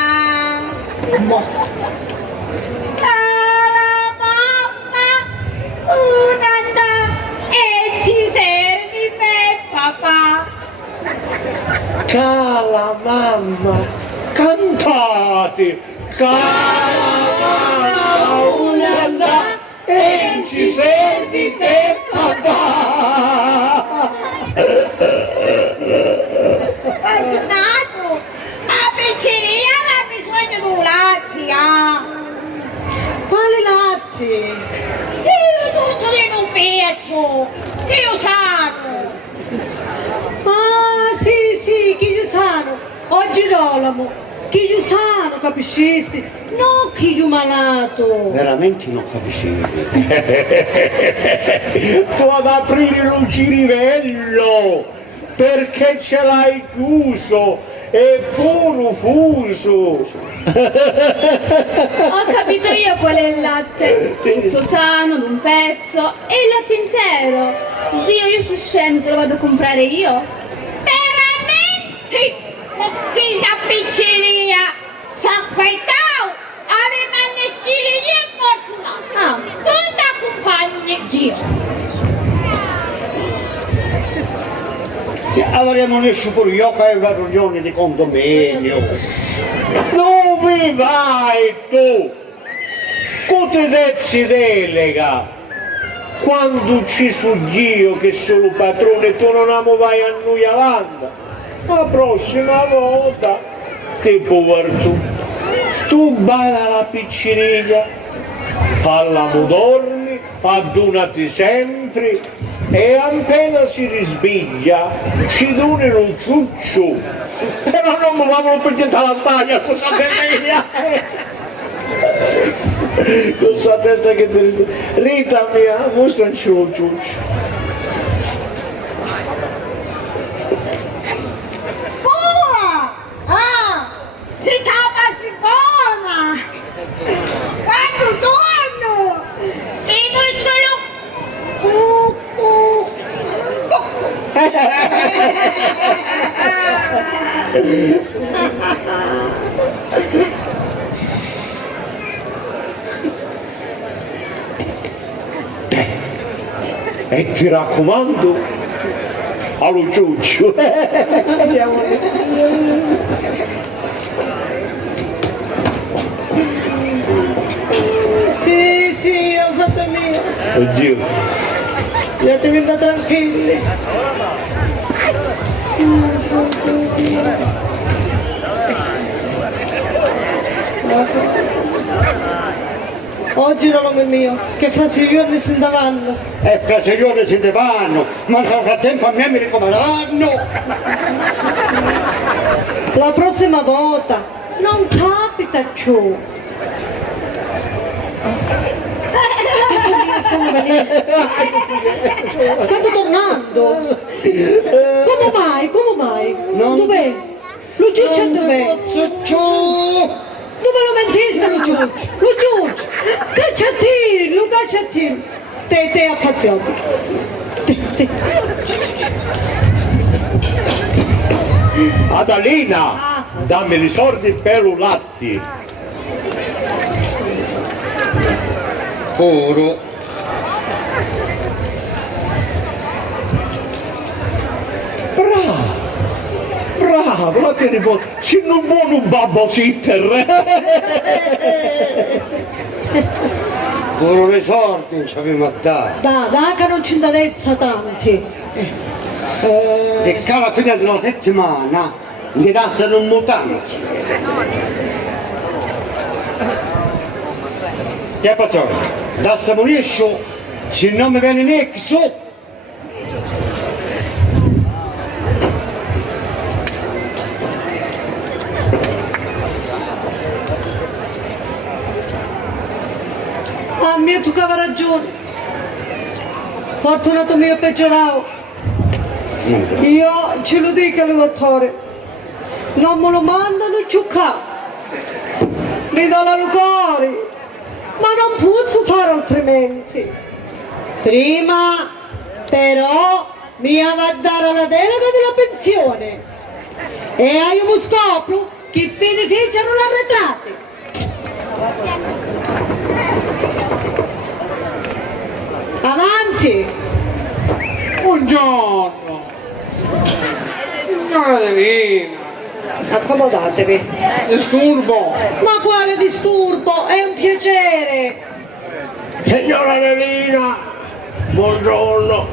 Cara mamma, un'anda e ci servi per papà. Cara mamma, cantate! Cara mamma, un'anda e ci servi per papà! Fortunato, la pizzeria ha bisogno di un latte, ah. Quale latte? Io tutto di un pezzo, io sano. Ah, sì, chi io sano. Oggi rolamo. Chi io sano, capisci? No, chi io malato. Veramente non capisci. Tu ad aprire lo girivello perché ce l'hai chiuso è puro fuso. Ho capito io qual è il latte. Tutto sano, d'un pezzo. E il latte intero. Zio, io sono scemo, te lo vado a comprare io. Veramente? Ma chi la pizzeria? S'acquaitau, aveva nessuno di fortunato. Ah, Non t'accompagni. Dio. Avremo messo pure io che è una riunione di condominio. Dove vai tu? Come ti delega? Quando ci sono io che sono padrone tu non amo vai a noi avanti. La prossima volta che povero tu vai alla pizzeria, parlamo dormi, adunati sempre e appena si risveglia ci doni lo ciuccio. Però non mi vanno per diventare la stagna, cosa mia? Cosa testa che ti Rita mia, mostraci lo ciuccio. Tua! Ah! Si tapa si buona! Quando torno! Ti vuoi solo cucù! Cucù! E ti raccomando, allo ciuccio. Sì, ho fatto mio. Oddio. Lasciatemi da tranquilli. Oggi non è mio, che fra 6 giorni se ne vanno. E fra 6 giorni se ne vanno, ma nel frattempo a me mi ricoverano. La prossima volta non capita ciò. Stiamo tornando. Come mai? Non- Dov'è? Lo giudice dov'è? paziente. Adalina, dammi i soldi per i latti. Puro. Bravo, la che nipote, sei un buon babysitter. Puro le sorti non ci abbiamo a dare. Da che non ci interessa tanti. E che alla fine della settimana mi dassero un mutante. Che passione, da Samuriscio, se non mi viene neanche su. Ah, mio tu che aveva ragione. Fortunato mio peggioravo. Io ce lo dico al dottore. Non me lo mandano più qua. Mi dà la Lugori. Ma non posso fare altrimenti. Prima, però, mi va a dare la delega della pensione. E io mi scopro che fine fecero l'arretrati. Avanti! Buongiorno! Signora Adelina! Accomodatevi. Disturbo! Ma quale disturbo? È un piacere! Signora Adelina, buongiorno.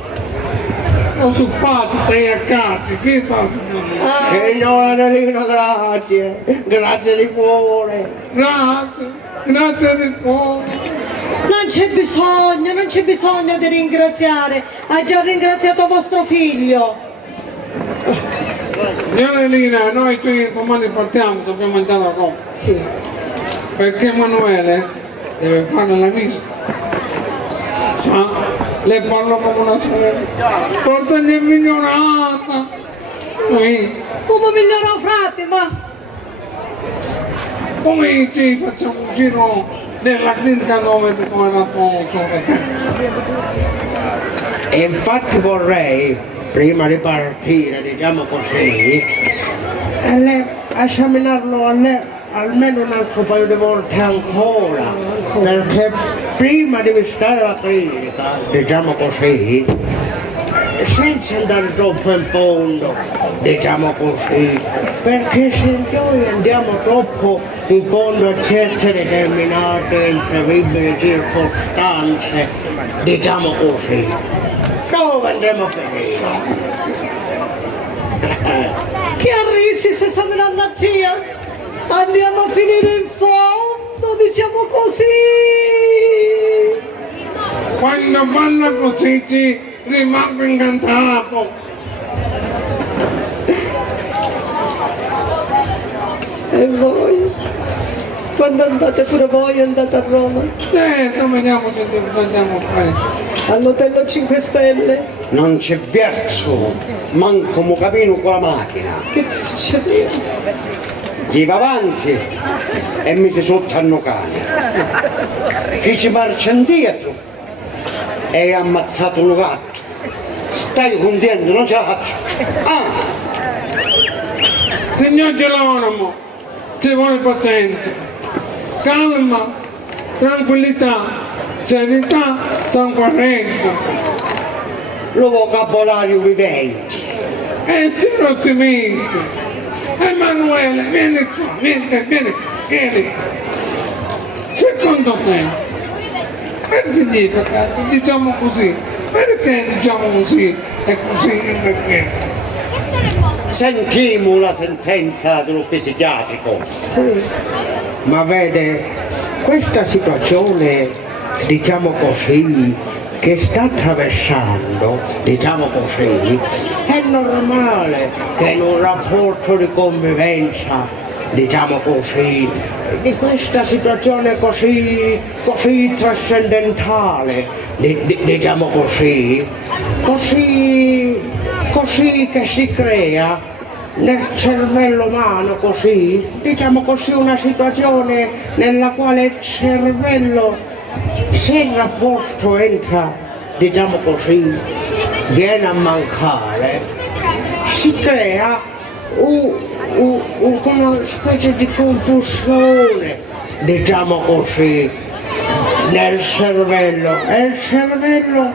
Ho suppato te a caccia, chi sta signorina? Signora Adelina, grazie. Grazie di cuore. Grazie, grazie di cuore. Non c'è bisogno di ringraziare. Ha già ringraziato vostro figlio. Signora Adelina, noi domani partiamo, dobbiamo andare a Roma. Sì. Perché Emanuele deve fare la mista. Le parlo come una sorella. Portagli migliorata. Noi, Come migliorò frate, ma come ci facciamo un giro nella clinica dove ti come la tua sorella. E infatti vorrei, prima di partire, diciamo così, esaminarlo almeno un altro paio di volte ancora, perché prima di visitare la clinica, diciamo così, senza andare troppo in fondo, diciamo così, perché se noi andiamo troppo in fondo a certe determinate imprevedibili circostanze, diciamo così, dove andiamo a finire? che arrisi se siamo la zia? Andiamo a finire in fondo, diciamo così. Quando parla così ci rimango incantato. E voi? Quando andate pure voi, andate a Roma? Certo, vediamo se ti andiamo presto. All'hotel 5 Stelle? Non c'è verso, manco mo capino con la macchina. Che ti succede? Gli va avanti e mise sotto a cane. Fece marcia indietro e ha ammazzato un gatto. Stai contento, non ce la faccio. Signor Geronimo, ci vuole pazienza, calma, tranquillità, serenità, sanguinetta. Lo vocabolario vivente. Essere ottimisti. Emanuele, vieni qua, vieni qua. Secondo te, che significa, diciamo così, perché diciamo così e così perché? Sentimo la sentenza dello psichiatrico. Ma vede, questa situazione, diciamo così, che sta attraversando, diciamo così, è normale che in un rapporto di convivenza, diciamo così, di questa situazione così trascendentale, diciamo così che si crea nel cervello umano così, diciamo così, una situazione nella quale il cervello, se il rapporto entra diciamo così, viene a mancare, si crea una specie di confusione, diciamo così, nel cervello, e il cervello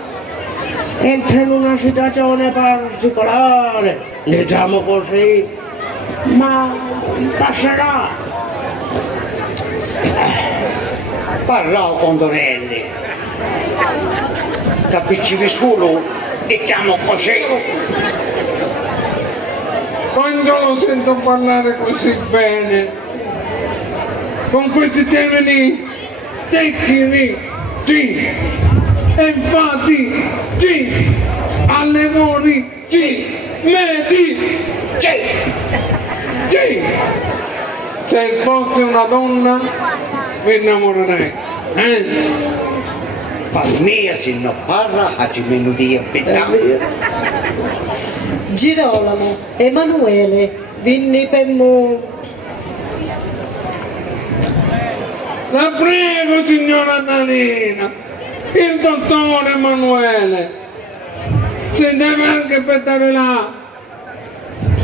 entra in una situazione particolare, diciamo così, ma passerà. Parlavo con Dorelli, capisci solo, diciamo così. Quando lo sento parlare così bene, con questi termini tecnici, enfatici, allegorici, medici, se fossi una donna mi innamorerei. Palmia se non parla a 5 minuti e Girolamo, Emanuele, Vinni Pemmo. La prego, signora Annalina, il dottore Emanuele si deve anche aspettare là.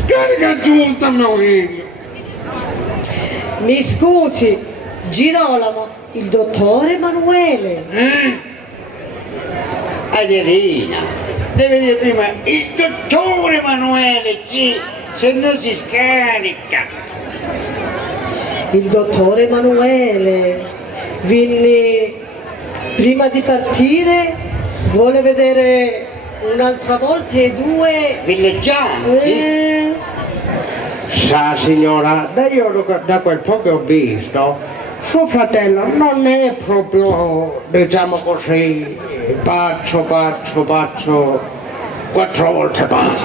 Carica giusta, mio figlio. Mi scusi, Girolamo, il dottore Emanuele. Adelina, deve dire prima il dottore Emanuele, sì, se no si scarica. Il dottore Emanuele, Vinni, prima di partire, vuole vedere un'altra volta i due. Villeggianti? Sa signora, da quel po' che ho visto, suo fratello non è proprio, diciamo così, pazzo, 4 volte pazzo.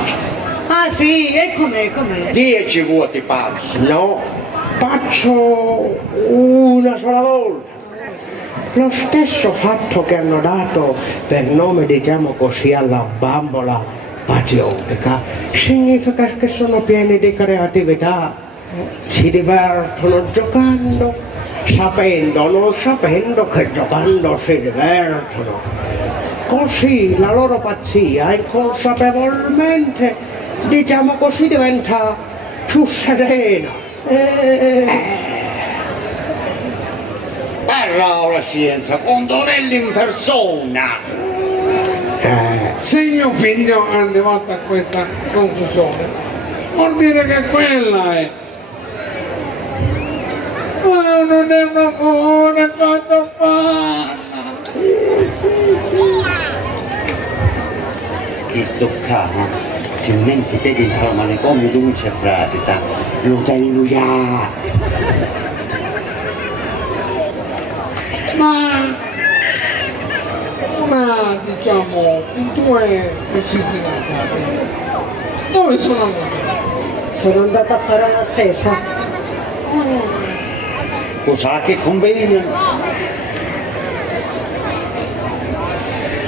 Ah sì, e com'è? 10 vuoti pazzo. No, pazzo una sola volta. Lo stesso fatto che hanno dato per nome, diciamo così, alla bambola patriottica significa che sono pieni di creatività, si divertono giocando, sapendo o non sapendo che giocando si divertono. Così la loro pazzia inconsapevolmente, diciamo così, diventa più serena. Parla la scienza con Dorelli in persona. Se mio figlio è arrivato a questa conclusione, vuol dire che quella è. Ma non è un amore quanto fa. Che sto cama, se mente te dentro al manicomio tu non c'è fratita, lo tieni nuia. Ma diciamo, i tuoi precisi fidanzati, dove sono andati? Sono andata a fare la spesa. Cosa che conviene?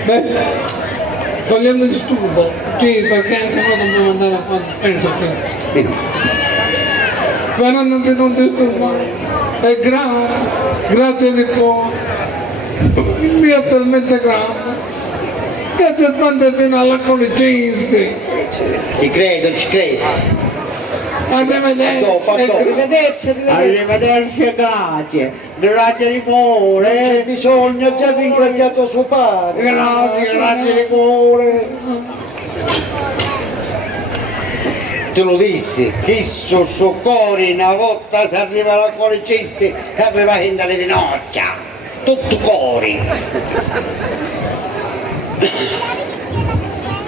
Beh, togliendo il disturbo, sì, perché anche noi dobbiamo andare a fare spesa. Però non disturbare. E grazie di cuore. Il mio è talmente grande che si spande fino alla Colicinski. Ci credo. Arrivederci. Arrivederci, grazie di cuore. C'è bisogno, ha già ringraziato suo padre. Grazie di cuore. Te lo dissi, che suo cuore una volta si arriva alla Colicinski e aveva finta le ginocchia. Tutto cuore.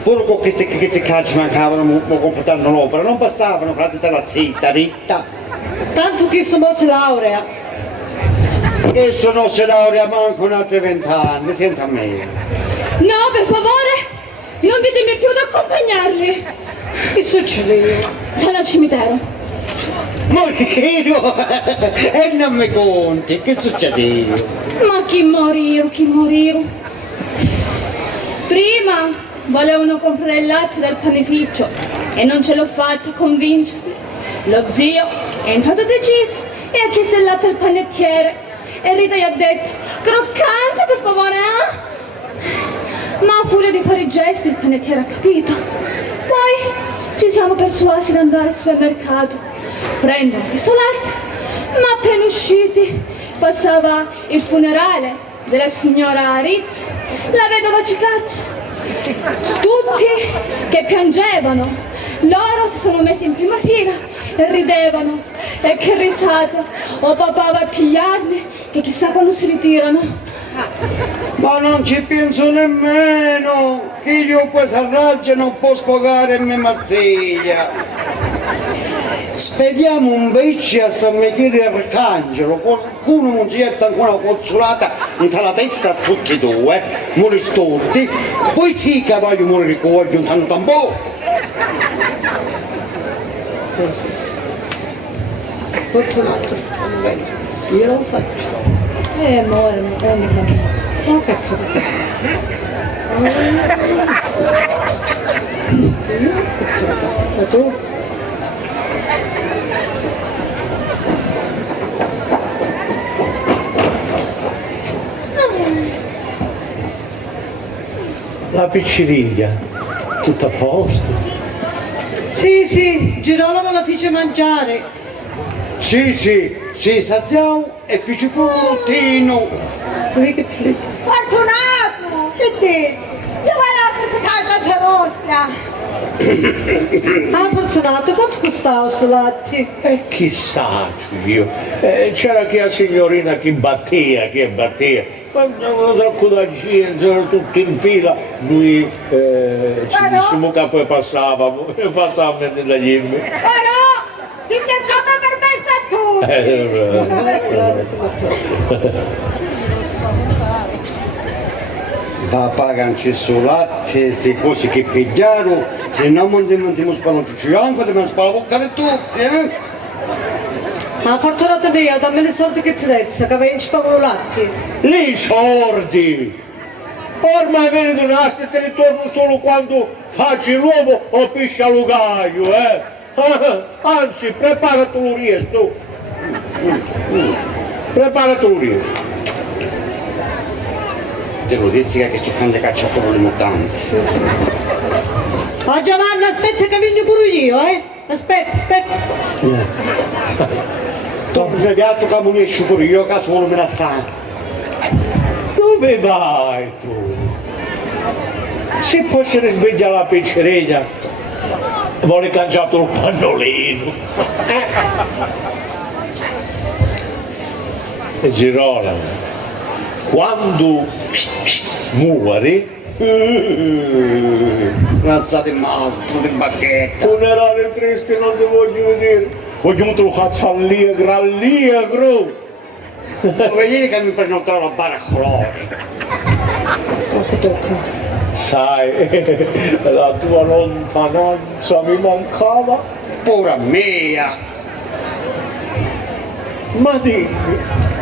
Pure con queste calci mancavano, mi completando l'opera, non bastavano fate la zitta, ritta. Tanto che sono si laurea. E se non si laurea manco un altri 20 anni, senza me. No, per favore, non ditemi più di accompagnarli. Che succede? Sono al cimitero. Moriro! E non mi conti, che succedeva? Ma chi morire? Prima volevano comprare il latte dal panificio e non ce l'ho fatta convincerli. Lo zio è entrato deciso e ha chiesto il latte al panettiere e Rita gli ha detto: croccante per favore, eh? ma a furia di fare i gesti il panettiere ha capito. Poi ci siamo persuasi ad andare al supermercato, prendono questo latte, ma appena usciti passava il funerale della signora Ritz, la vedova Cicaccia. Tutti che piangevano, loro si sono messi in prima fila e ridevano. E che risate, o papà va a pigliarli, che chissà quando si ritirano. Ma non ci penso nemmeno che io questa raggia non posso pagare mia mazziglia. Spediamo invece a San Michele Arcangelo, qualcuno non ci getta ancora una cozzolata nella testa a tutti e due, muori storti, poi sì che voglio morire con un tanto tamburo. Fortunato, io lo faccio. Amore, ma che carità. Ma tu? La picciriglia, tutto a posto. Sì, Girolamo la fece mangiare. Sì, saziamo e feci pure un rottino. Lui che pulito. Fortunato, che dici? Dove l'ha portata la nostra? Ah, Fortunato, quanto costava sto latte? Chissà, io. C'era che la signorina che battea. Ma non so cosa gente, erano tutti in fila. Lui ci dissimo che poi passava mentre da gli Ma no, ci cercava permesso a tutti. Papà canci sul latte, se cose che pigliaro, se no non ti spalano anche, ti spalano boccare tutti, eh? Ah, Fortunato mio, dammi i soldi che ti dezza, che vai in spavolo latte. Lì sordi! Ormai vedo nasce e te ne torno solo quando faccio l'uovo o piscia l'ugaio, eh? Anzi, preparati lo riesco. Preparati lo riesco. Te lo dici che sto prendendo cacciato le mutande. Oh Giovanni, aspetta che vengo pure io, eh? Aspetta. T'ho svegliato che non esci pure io, che solo me la sa. Dove vai tu? Se poi si risveglia la pizzeria, vuole cangiato il pannolino. E Girolamo, quando muori, Alzate il mastro di bacchetta. funerale triste non ti voglio vedere. Voglio un cazzo allegro. Vuoi vedere che mi prenotò la baraccolone? Oh, che tocca. Sai, la tua lontananza mi mancava. Pura mia. Ma dimmi,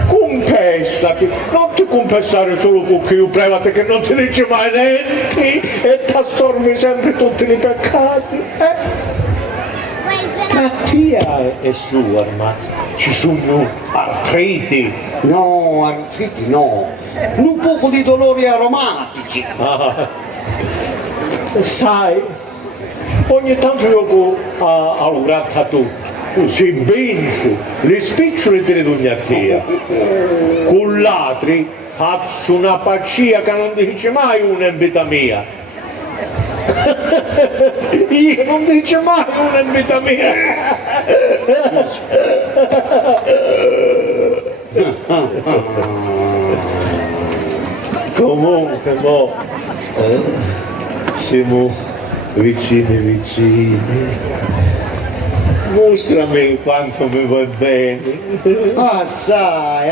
confessati, non ti confessare solo con chi prevate che non ti dice mai niente e ti assorbi sempre tutti i peccati. Mattia è sua, ma ci sono artriti. No, artriti no. Un poco di dolori aromatici. Sai, ogni tanto io al grattato si vince le spicciole delle dognattia. Con l'altri faccio una pazzia che non dice mai una in vita mia. Io non dice mai una in vita mia. Comunque mo siamo vicini. Mostrami quanto mi vuoi bene. Assai,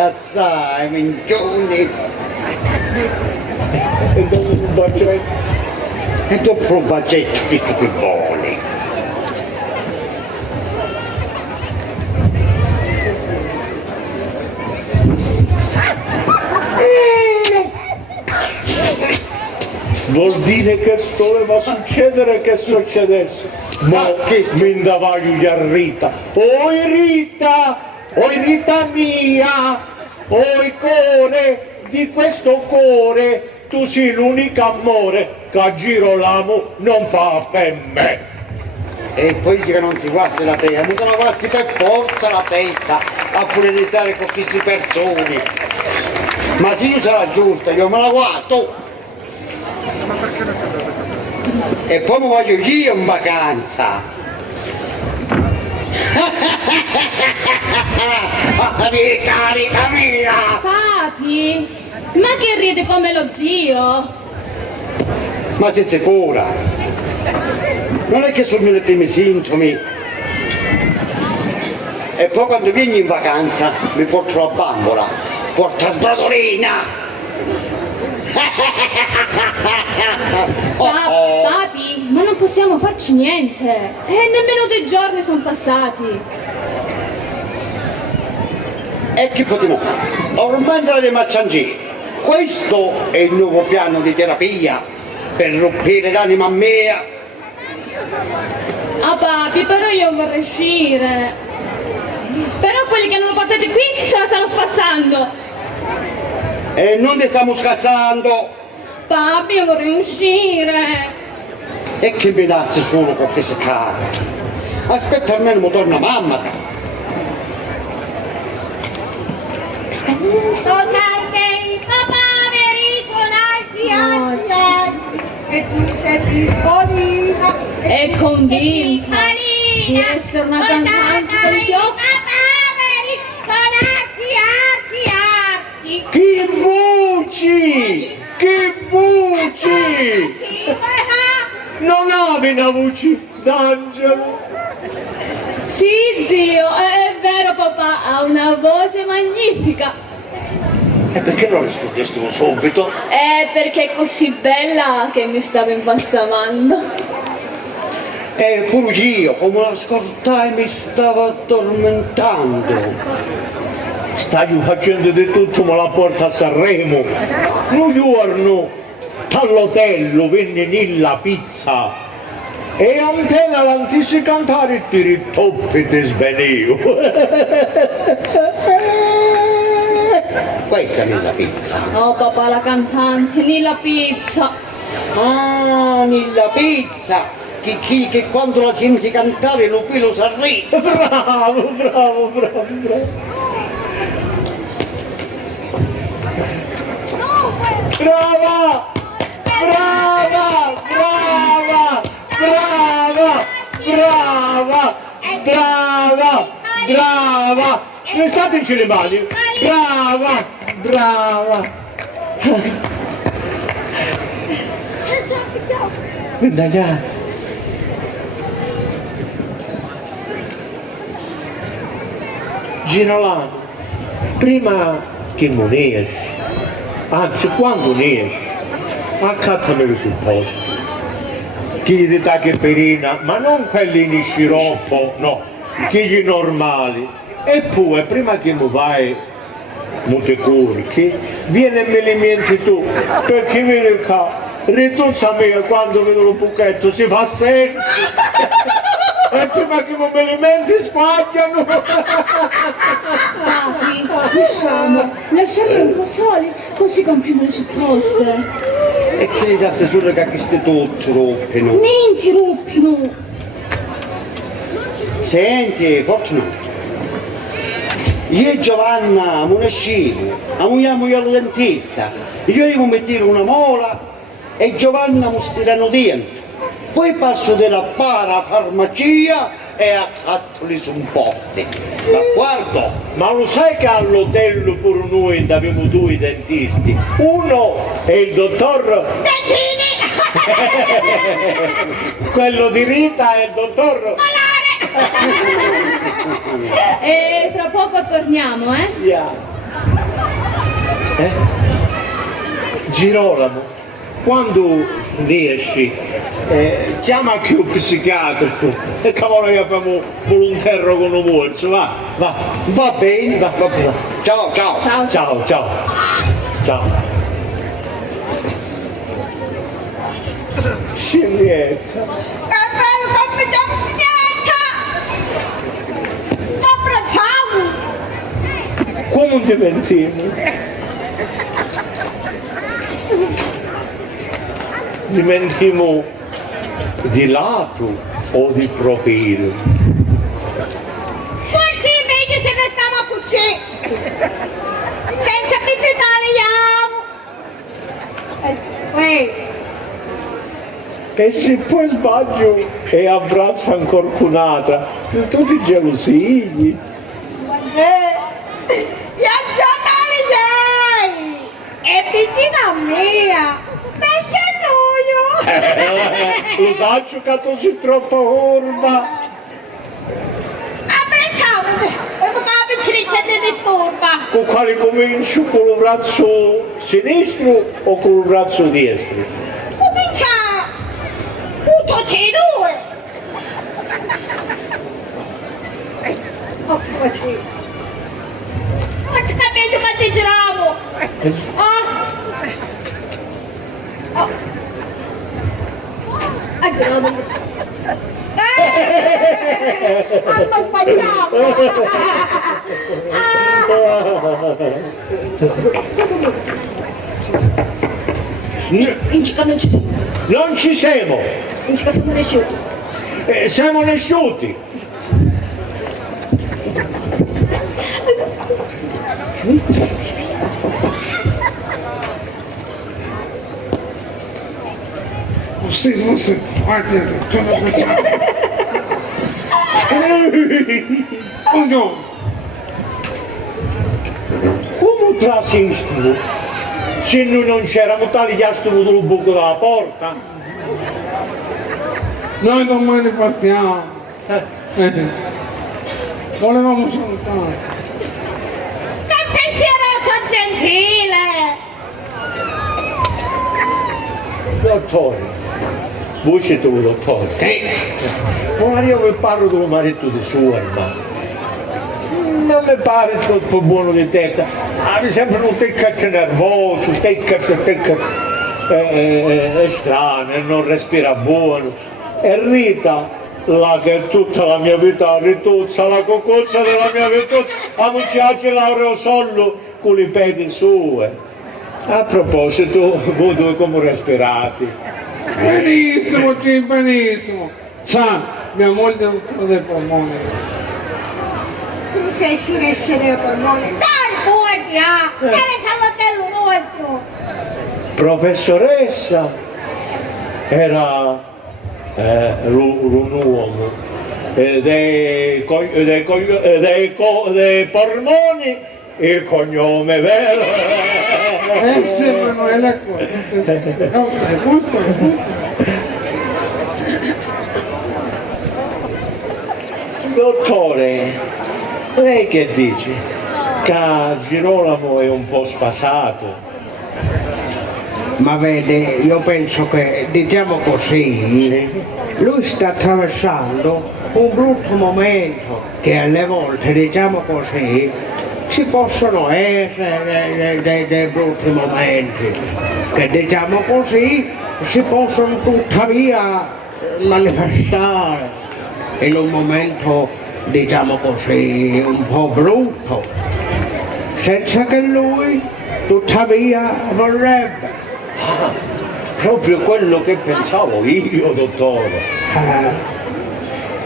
minchioni. E dopo un bacetto. E dopo un bacetto, visto che vuole. Vuol dire che sto doveva succedere che succedesse. Ma che mi indavaglio a Rita. Oi Rita mia, oi cuore di questo cuore tu sei l'unico amore che a Girolamo non fa per me. E poi che non ti guasti la testa, non te la guasti per forza la testa a pure di stare con queste persone. Ma se io sarà giusta, io me la guardo. E poi mi voglio io in vacanza. Carità mia! Papi, ma che ride come lo zio? Ma sei sicura? Non è che sono i primi sintomi. E poi quando vieni in vacanza mi porto la bambola, porta sbrodolina! Papi, ma non possiamo farci niente. Nemmeno 2 giorni sono passati. E che potremo fare? Ormai andremo a Ciangì. Questo è il nuovo piano di terapia per rompere l'anima mia. Ah papi, però io vorrei uscire. Però quelli che non lo portate qui se la stanno spassando. E non ti stiamo scassando. Papi, io vorrei uscire. E che mi dassi solo con queste carte? Aspetta almeno mi torna mamma. Sonante, papà, alti, alti. E tu sei piccolina. È convinta di essere una cantante per gli occhi. Che voci! Che voci! Non hai una voce d'angelo? Sì, zio, è vero papà, ha una voce magnifica. E perché non rispondessimo subito? Perché è così bella che mi stava imbalsamando. E pure io, come la ascoltai, mi stavo addormentando. Stai facendo di tutto ma la porta a Sanremo. Un giorno dall'hotel venne nella pizza e appena l'antisi cantare ti ritoppi e ti svenivo. Questa è nella pizza. Oh papà, la cantante, nella pizza. Ah, nella pizza! Che quando la senti cantare lo qui lo sa ridere. Bravo. Brava! Restateci le mani! Brava! Vendagliare! Girolamo, prima che non esci, anzi quando ne esci, accattamelo sul posto. Chiedi tachipirina, ma non quelli in sciroppo, no, quelli normali. E poi, prima che mi vai, non ti curchi, vieni e me li mienti tu, perché vedi che rituzza mia quando vedo lo buchetto si fa senso. E prima che mi alimenti sbagliano! Papi, usciamo, lasciamoli un po' soli, così compriamo le supposte. E che gli dasse solo che queste tutte roppino. Ne interruppino. Senti, Fortunato, io e Giovanna non usciamo, andiamo al dentista, io mi metto una mola e Giovanna mi stirano dentro. Poi passo della parafarmacia e accattoli su un pote. D'accordo? Ma lo sai che all'hotel pure noi abbiamo 2 dentisti? Uno è il dottor... Quello di Rita è il dottor... E fra poco torniamo, eh? Yeah. Girolamo, quando riesci, chiama anche un psichiatrico e cavolo che abbiamo un terro con un morso, va. Va bene, va bene. Ciao. Ciao. Scimmietta. È bello come già si abbracciamo! Come ti pentini? diventiamo di lato o di profilo. Forse è meglio se restiamo così, senza che ti tagliamo. E se poi sbaglio e abbraccio ancora un'altra, tu ti gelosigli. Io tagliai, è vicino a me, non c'è lui. Lo faccio che tu sei troppo orba. Abbracciamo, e la picciriccia ti disturba. Con quale comincio? Con il braccio sinistro o con il braccio destro? Tutti e due! Oh, così! Ma ci capito che ti giravo! Giravo! Hanno sbagliato! Incica non ci siamo. Non ci siamo! Incica siamo nessuti. Siamo nesciuti! Così non si guarda, ce la facciamo. Buongiorno. Come trasistiamo? Se noi non c'eravamo tagliato il buco della porta? Noi domani partiamo. Volevamo salutare. Che pensieroso gentile! Dottore, voce tu, dottore. Ora io vi parlo del marito di sua, ma non mi pare troppo buono di testa. Mi sembra un teccaccio nervoso, teccaccio è strano, non respira buono. E Rita, là che tutta la mia vita rituzza, la coccozza della mia vita, a mucciarci l'aerosollo con le pedi sue. A proposito, voi due come respirate? Benissimo, sì, benissimo. Sa, mia moglie è un dei polmoni. Mi fai essere il polmone. Dai, buona! Era il calotello nostro! Professoressa era un uomo dei polmoni, il cognome vero. Esse Emanuele Dottore, lei che dice? Che Girolamo è un po' spasato. Ma vede, io penso che, diciamo così, lui sta attraversando un brutto momento che alle volte, diciamo così, ci possono essere dei brutti momenti che, diciamo così, si possono tuttavia manifestare in un momento, diciamo così, un po' brutto, senza che lui tuttavia vorrebbe. Proprio quello che pensavo io, dottore.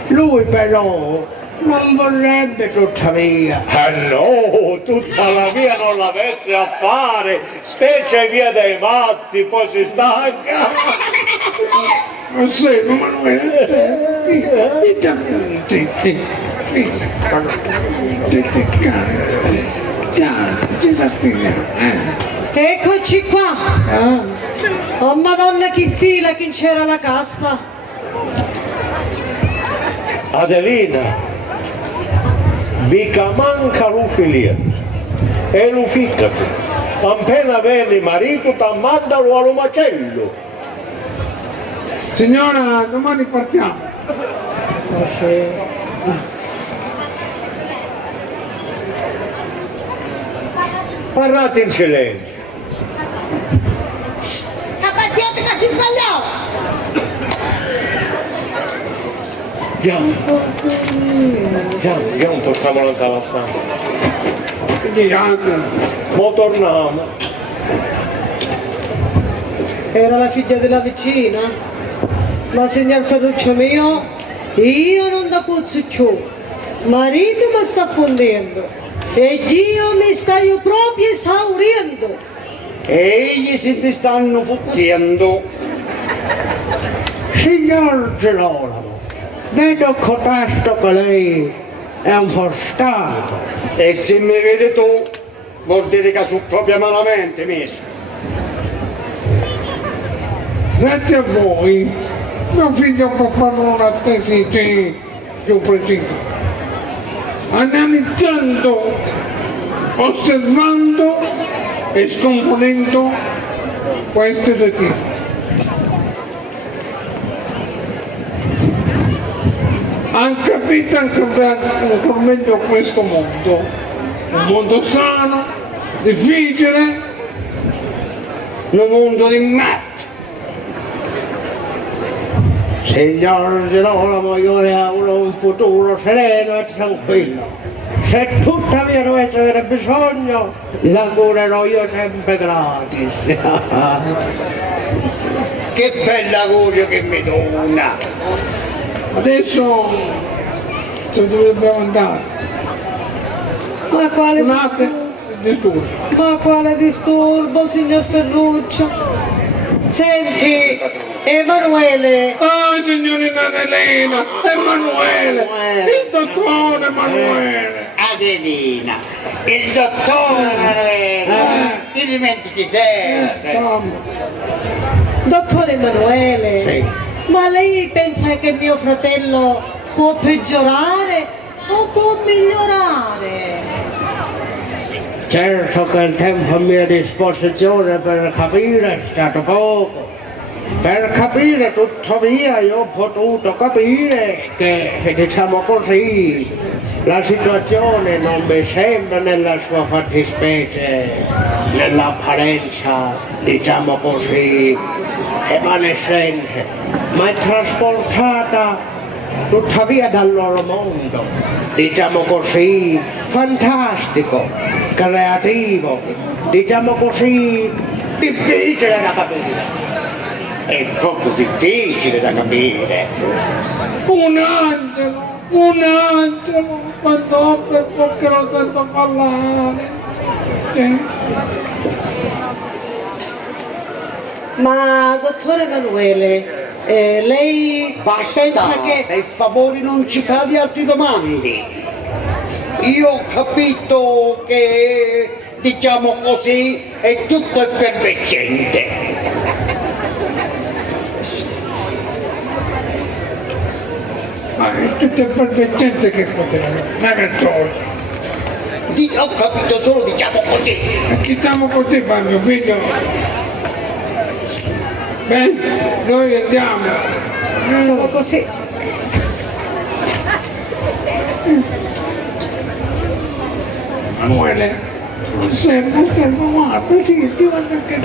Lui però non vorrebbe tuttavia. No, tutta la via non l'avesse a fare, specie via dei matti, poi si stanca. Ma sì, Emanuele, Eccoci qua. Oh madonna che fila che c'era la cassa. Adelina, mica manca l'ufilietto e lo ficcati. Appena venne marito, mandalo allo macello. signora, domani partiamo. Parlate in silenzio. Capacete che si sbagliava! Andiamo, portiamo lontano la stanza. Quindi anche. Mo torniamo. Era la figlia della vicina. Ma signor Ferruccio mio, io non da puzzo più. Marito mi sta fondendo e io mi stai proprio esaurendo. E egli si ti stanno fottendo. Signor Girolamo, vedo cotesto che lei è un po' stanco. E se mi vedi tu, vuol dire che sono proprio malamente messo. Grazie a voi, mio figlio può fare una tesi più precisa, analizzando, osservando e scomponendo questi due tipi. Ha capito ancora meglio questo mondo, un mondo sano, difficile, Un mondo di merda. Signor Girolamo, io le auguro un futuro sereno e tranquillo. Se tuttavia dovete avere bisogno, la curerò io sempre gratis. Che bella augurio che mi dona. adesso se dobbiamo andare. Ma quale Un attimo, disturbo. Ma quale disturbo, signor Ferruccio? Senti, Emanuele, Ah, signorina Elena, Emanuele, il dottore Emanuele. Adelina, il dottore Emanuele, ti dimentichi sempre. dottore Emanuele, Sì. ma lei pensa che mio fratello può peggiorare o può migliorare? Certo che il tempo a mia disposizione per capire è stato poco. Per capire tuttavia io ho potuto capire che diciamo così la situazione non mi sembra nella sua fattispecie, nell'apparenza diciamo così evanescente, ma è trasportata tuttavia dal loro mondo, diciamo così fantastico, creativo, diciamo così difficile da capire. È proprio difficile da capire. Un angelo, quando apre il bocca lo sento parlare. Ma dottore Emanuele, lei Basta, pensa che... per favore non ci fate altre domande. Io ho capito che, diciamo così, è tutto effervescente. Ma è tutto perfettamente che poteva, non è ragione. Ho capito solo, diciamo così. E chi stiamo con te, mio figlio? Bene, noi andiamo. Siamo così. Emanuele, osserva, guarda, sì, ti guarda che...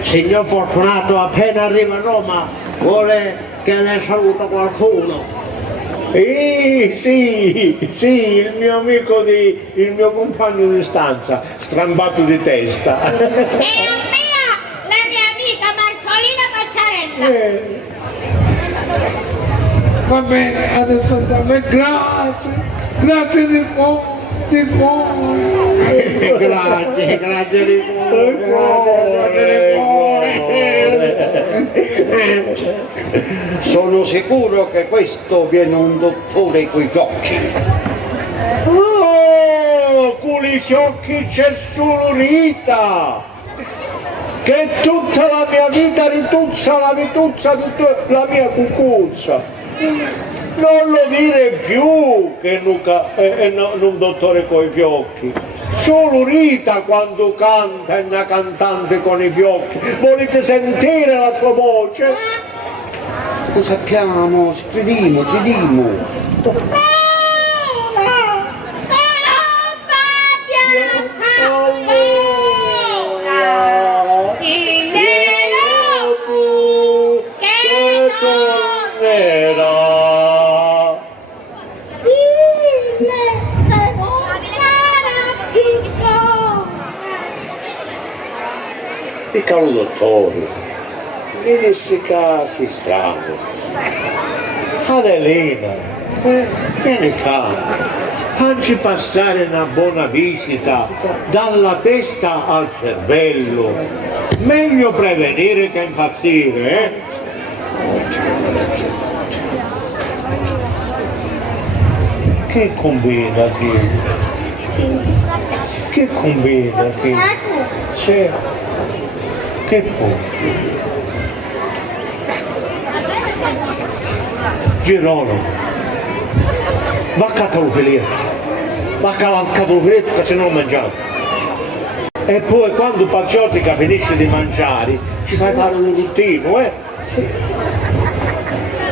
Signor Fortunato appena arriva a Roma vuole che ne saluto qualcuno. Sì, il mio amico il mio compagno di stanza, strambato di testa. E a mia, la mia amica Marzolina Pazzarella. Va bene, adesso andiamo, grazie di cuore, Grazie di Sono sicuro che questo viene un dottore coi fiocchi. Oh, con i fiocchi c'è solo Rita, che tutta la mia vita rituzza la vituzza di la mia cucuzza. Non lo dire più che un dottore coi fiocchi. Solo Rita quando canta è una cantante con i fiocchi. Volete sentire la sua voce? Lo sappiamo, crediamo. Dica al dottore, in questi casi strani. Adelina, vieni qua, facci passare una buona visita dalla testa al cervello. Meglio prevenire che impazzire, eh? Che combina qui? Che combina qui? C'è. Che fu? Girolamo, va a catalofelire, va a catalofelire perché se non mangiamo. E poi quando Paziotica finisce di mangiare, ci fai fare un ruttino, eh? Sì.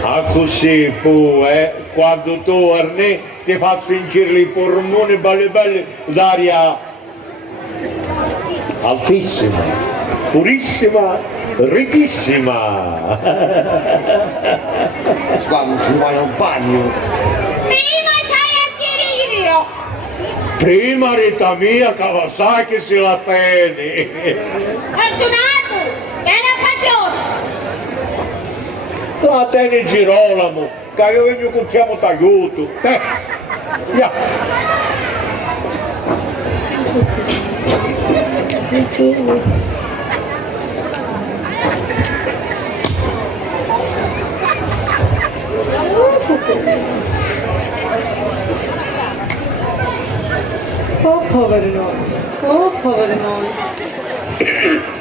Ah così poi, quando torni ti faccio ingerire i polmoni belli belli d'aria altissima, purissima, ricchissima. Quando vai al bagno. Prima c'hai a dire io. Prima Rita mia Kawasaki se la speni. Fortunato, è una passione. La tieni Girolamo, che io vengo con chiamo t'aiuto. Via. Oh poveri noi, oh poveri noi.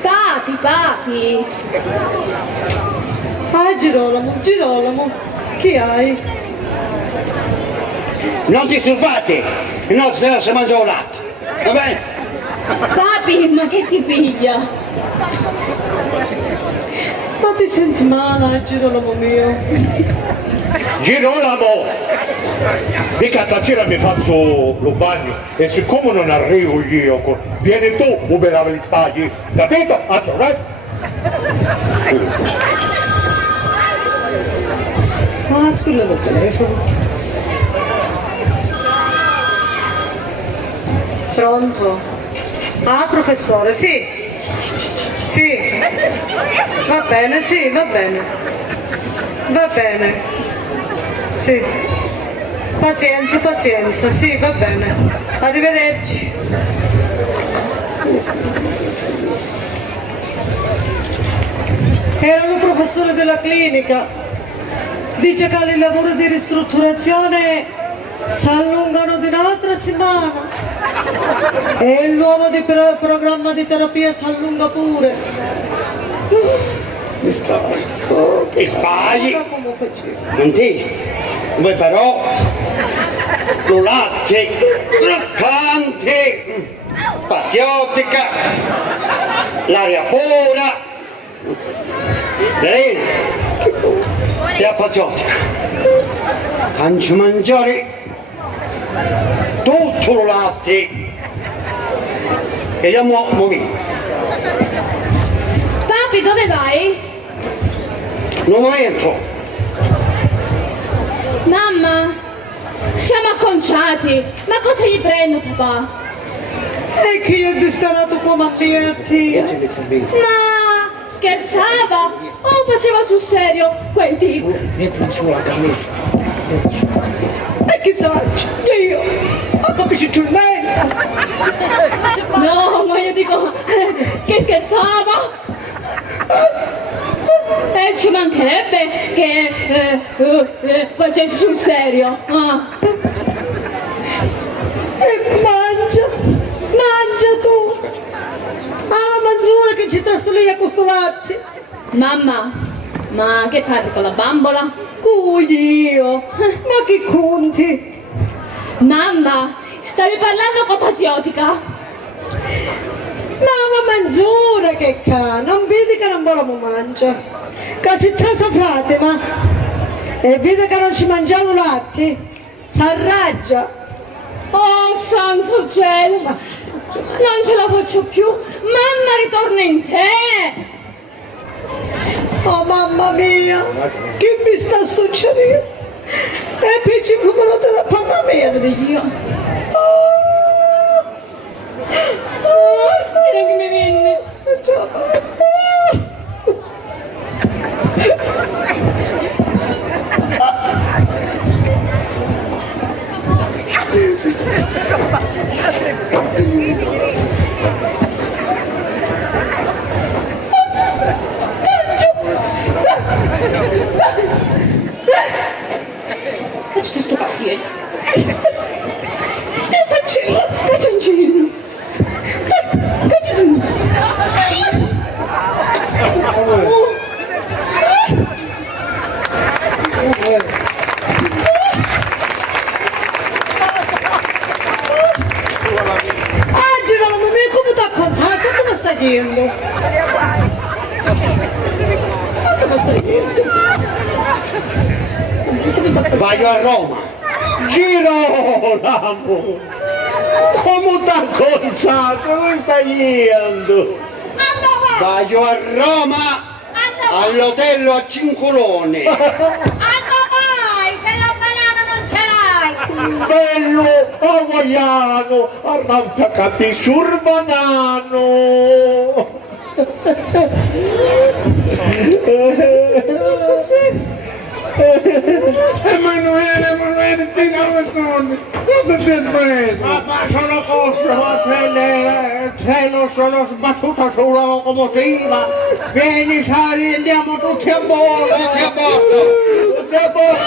Papi. Ah Girolamo, che hai? Non disturbate, il nostro si mangia un latte, va bene? Papi, ma che ti piglia? Ma ti senti male, Girolamo mio? Girolamo! Dica stasera mi faccio lo bagno e siccome non arrivo io, vieni tu, uberare gli spagli, capito? Right? Ah, scusa il telefono. Pronto? Ah, professore, sì. Sì. Va bene, sì, va bene. Va bene. Sì. Pazienza, sì, va bene. Arrivederci. Era il professore della clinica. Dice che i lavori di ristrutturazione si allungano di un'altra settimana. E l'uomo di programma di terapia si allunga pure. Ti sbagli, non ti. Voi però lo latte, croccante, Paziotica, l'aria pura, lei ti ha Paziotica, faccio mangiare tutto lo latte e andiamo a morire. Papi, dove vai? Non entro. Mamma, siamo acconciati. Ma cosa gli prendo, papà? E chi è disperato come a mia tia? Ma scherzava o faceva sul serio quei tic? Metti su la camicia. E chissà, io capisci più niente. No, ma io dico che scherzava. E ci mancherebbe che facessi sul serio. Ah. E mangia tu. Ah, Mazzura che ci trasto lì a questo latte. Mamma, ma che parli con la bambola? Io, ma che conti? Mamma, stavi parlando con Paziotica? Mamma Manzura che ca, non vedi che non vogliamo mangiare. Che si trasa Fatima e vede che non ci mangiamo latte, s'arraggia. Oh, santo cielo, non ce la faccio più. Mamma, ritorna in te. Oh mamma mia, che mi sta succedendo? E poi ci minuti da panna mia. Dio. Oh, Che mi viene. ciao. Facci sto caffiere. Cancellato. Girolamo, ma come ti accontaste? Dove stai yendo? Dove stai yendo? Voglio a Roma. Girolamo! Come t'ha acconzato? Dove stai andando? Voglio a Roma all'hotel a Cincolone. Anda mai, se la banana non ce l'hai! Bello hawaiano, arrampicati sul banano. Emanuele, ti dammi cosa ti è preso? Papà, sono corso a treno, sono sbattuta sulla locomotiva. Vieni, sali, andiamo tutti a bordo. Tutti a bordo. Tutti a bordo.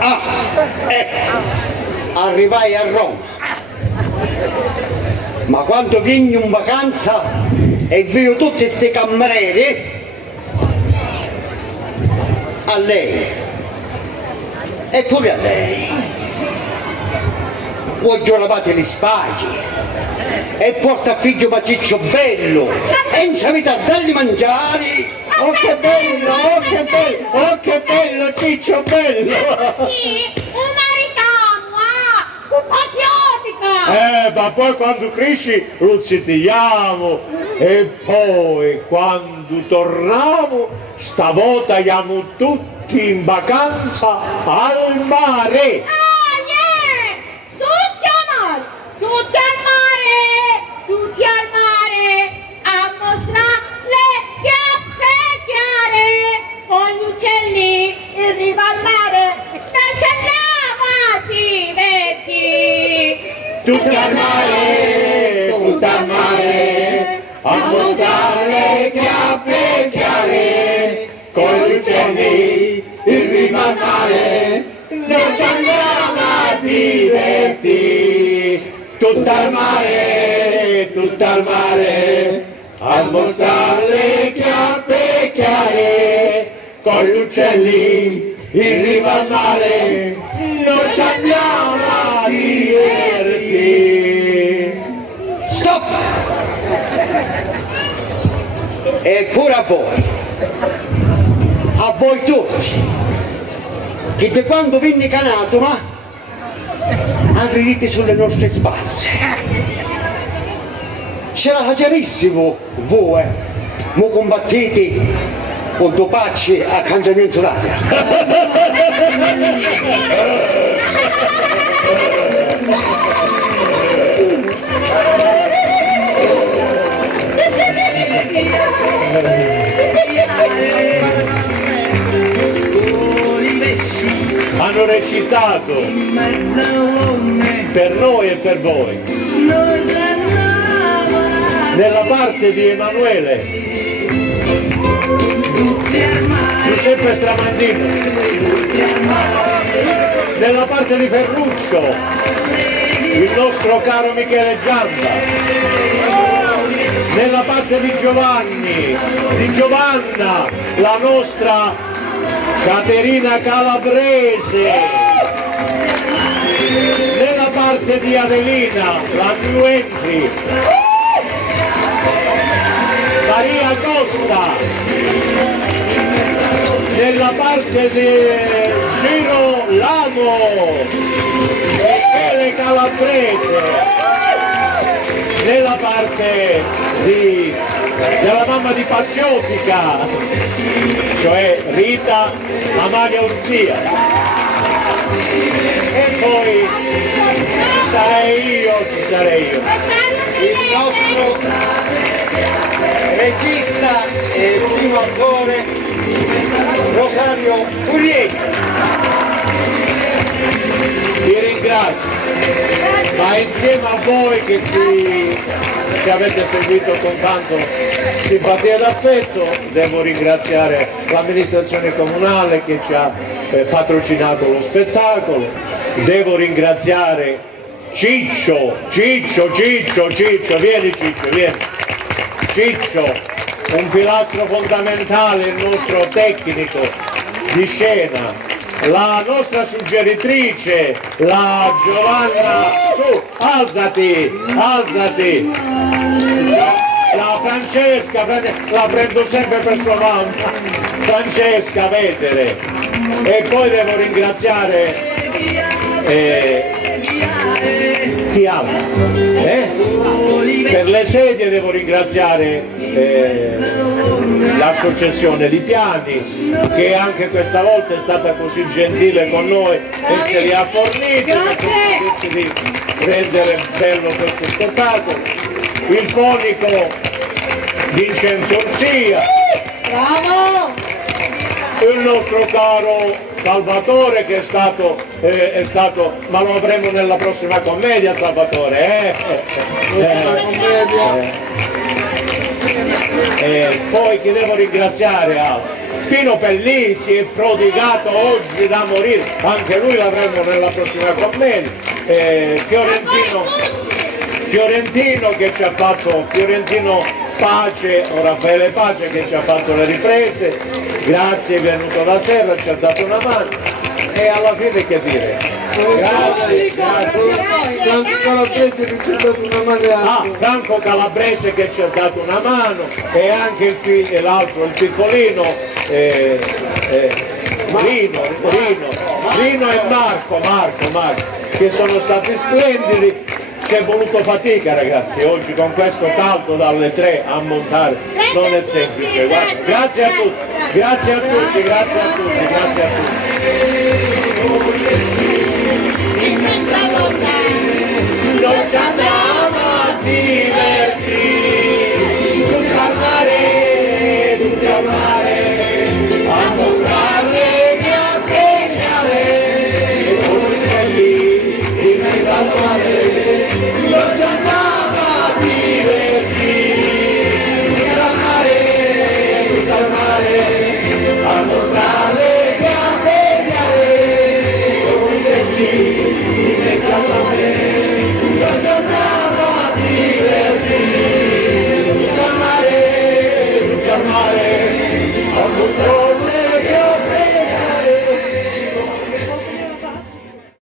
Ah, ecco, arrivai a Roma. Ma quando vieni in vacanza e vedo tutti questi camerieri, a lei, e pure a lei, voglio lavare gli spaghi e porta a figlio Maciccio bello e in savita a dargli mangiare. Oh che bello, oh che bello, Ciccio bello! Sì, una ritamma, patriottica! Ma poi quando cresci lo sentiamo e poi quando torniamo stavolta andiamo tutti in vacanza al mare! Ah, yeah! Tutti al mare, tutti al mare, tutti al mare, a mostrare le piazze chiare, con gli uccelli in riva al mare, non ci andiamo a divertirci. Tutti al mare, a mostrare le chiappe chiare, con gli uccelli in riva al mare, non ci andiamo a divertire. Tutto al mare, a mostrare le chiappe chiare, con gli uccelli in riva al mare, non ci andiamo a divertire. Stop! E pure a voi tutti, che da quando venne canato, ma arridite sulle nostre spalle. Ce la facilissimo voi, mo combattete contro pace a cambiamento d'aria. Hanno recitato per noi e per voi. Nella parte di Emanuele, Giuseppe Stramandino. Nella parte di Ferruccio, il nostro caro Michele Giamba. Nella parte di Giovanni, di Giovanna, la nostra Caterina Calabrese. Nella parte di Adelina, la new entry, Maria Costa. Nella parte di Girolamo, Michele Calabrese. Nella parte della mamma di Patriottica, cioè Rita Amalia Urzia. E poi ci sarei io. Il nostro regista e primo attore Rosario Pugliese. Vi ringrazio, ma insieme a voi che avete seguito con tanto simpatia ed affetto, devo ringraziare l'amministrazione comunale che ci ha patrocinato lo spettacolo, devo ringraziare Ciccio, vieni Ciccio, vieni. Ciccio, un pilastro fondamentale, il nostro tecnico di scena, la nostra suggeritrice, la Giovanna, su, alzati, la Francesca, la prendo sempre per sua mamma, Francesca Vetere, e poi devo ringraziare chi altro? Per le sedie devo ringraziare l'associazione di Piani che anche questa volta è stata così gentile con noi e ce li ha forniti per cercare di rendere bello questo spettacolo. Il fonico Vincenzo Orzia, Bravo! il nostro caro Salvatore che è stato, ma lo avremo nella prossima commedia Salvatore, poi che devo ringraziare Pino Pellini, si è prodigato oggi da morire, anche lui l'avremo nella prossima commedia, Fiorentino che ci ha fatto, Pace, o Raffaele Pace che ci ha fatto le riprese, grazie, è venuto da Serra, ci ha dato una mano e alla fine che dire? Grazie. Franco Calabrese che ci ha dato una mano. Franco Calabrese che ci ha dato una mano e anche l'altro, il piccolino, Rino e Marco, che sono stati splendidi. Ci è voluto fatica ragazzi, oggi con questo caldo dalle 3 a montare non è semplice. Guarda, grazie a tutti.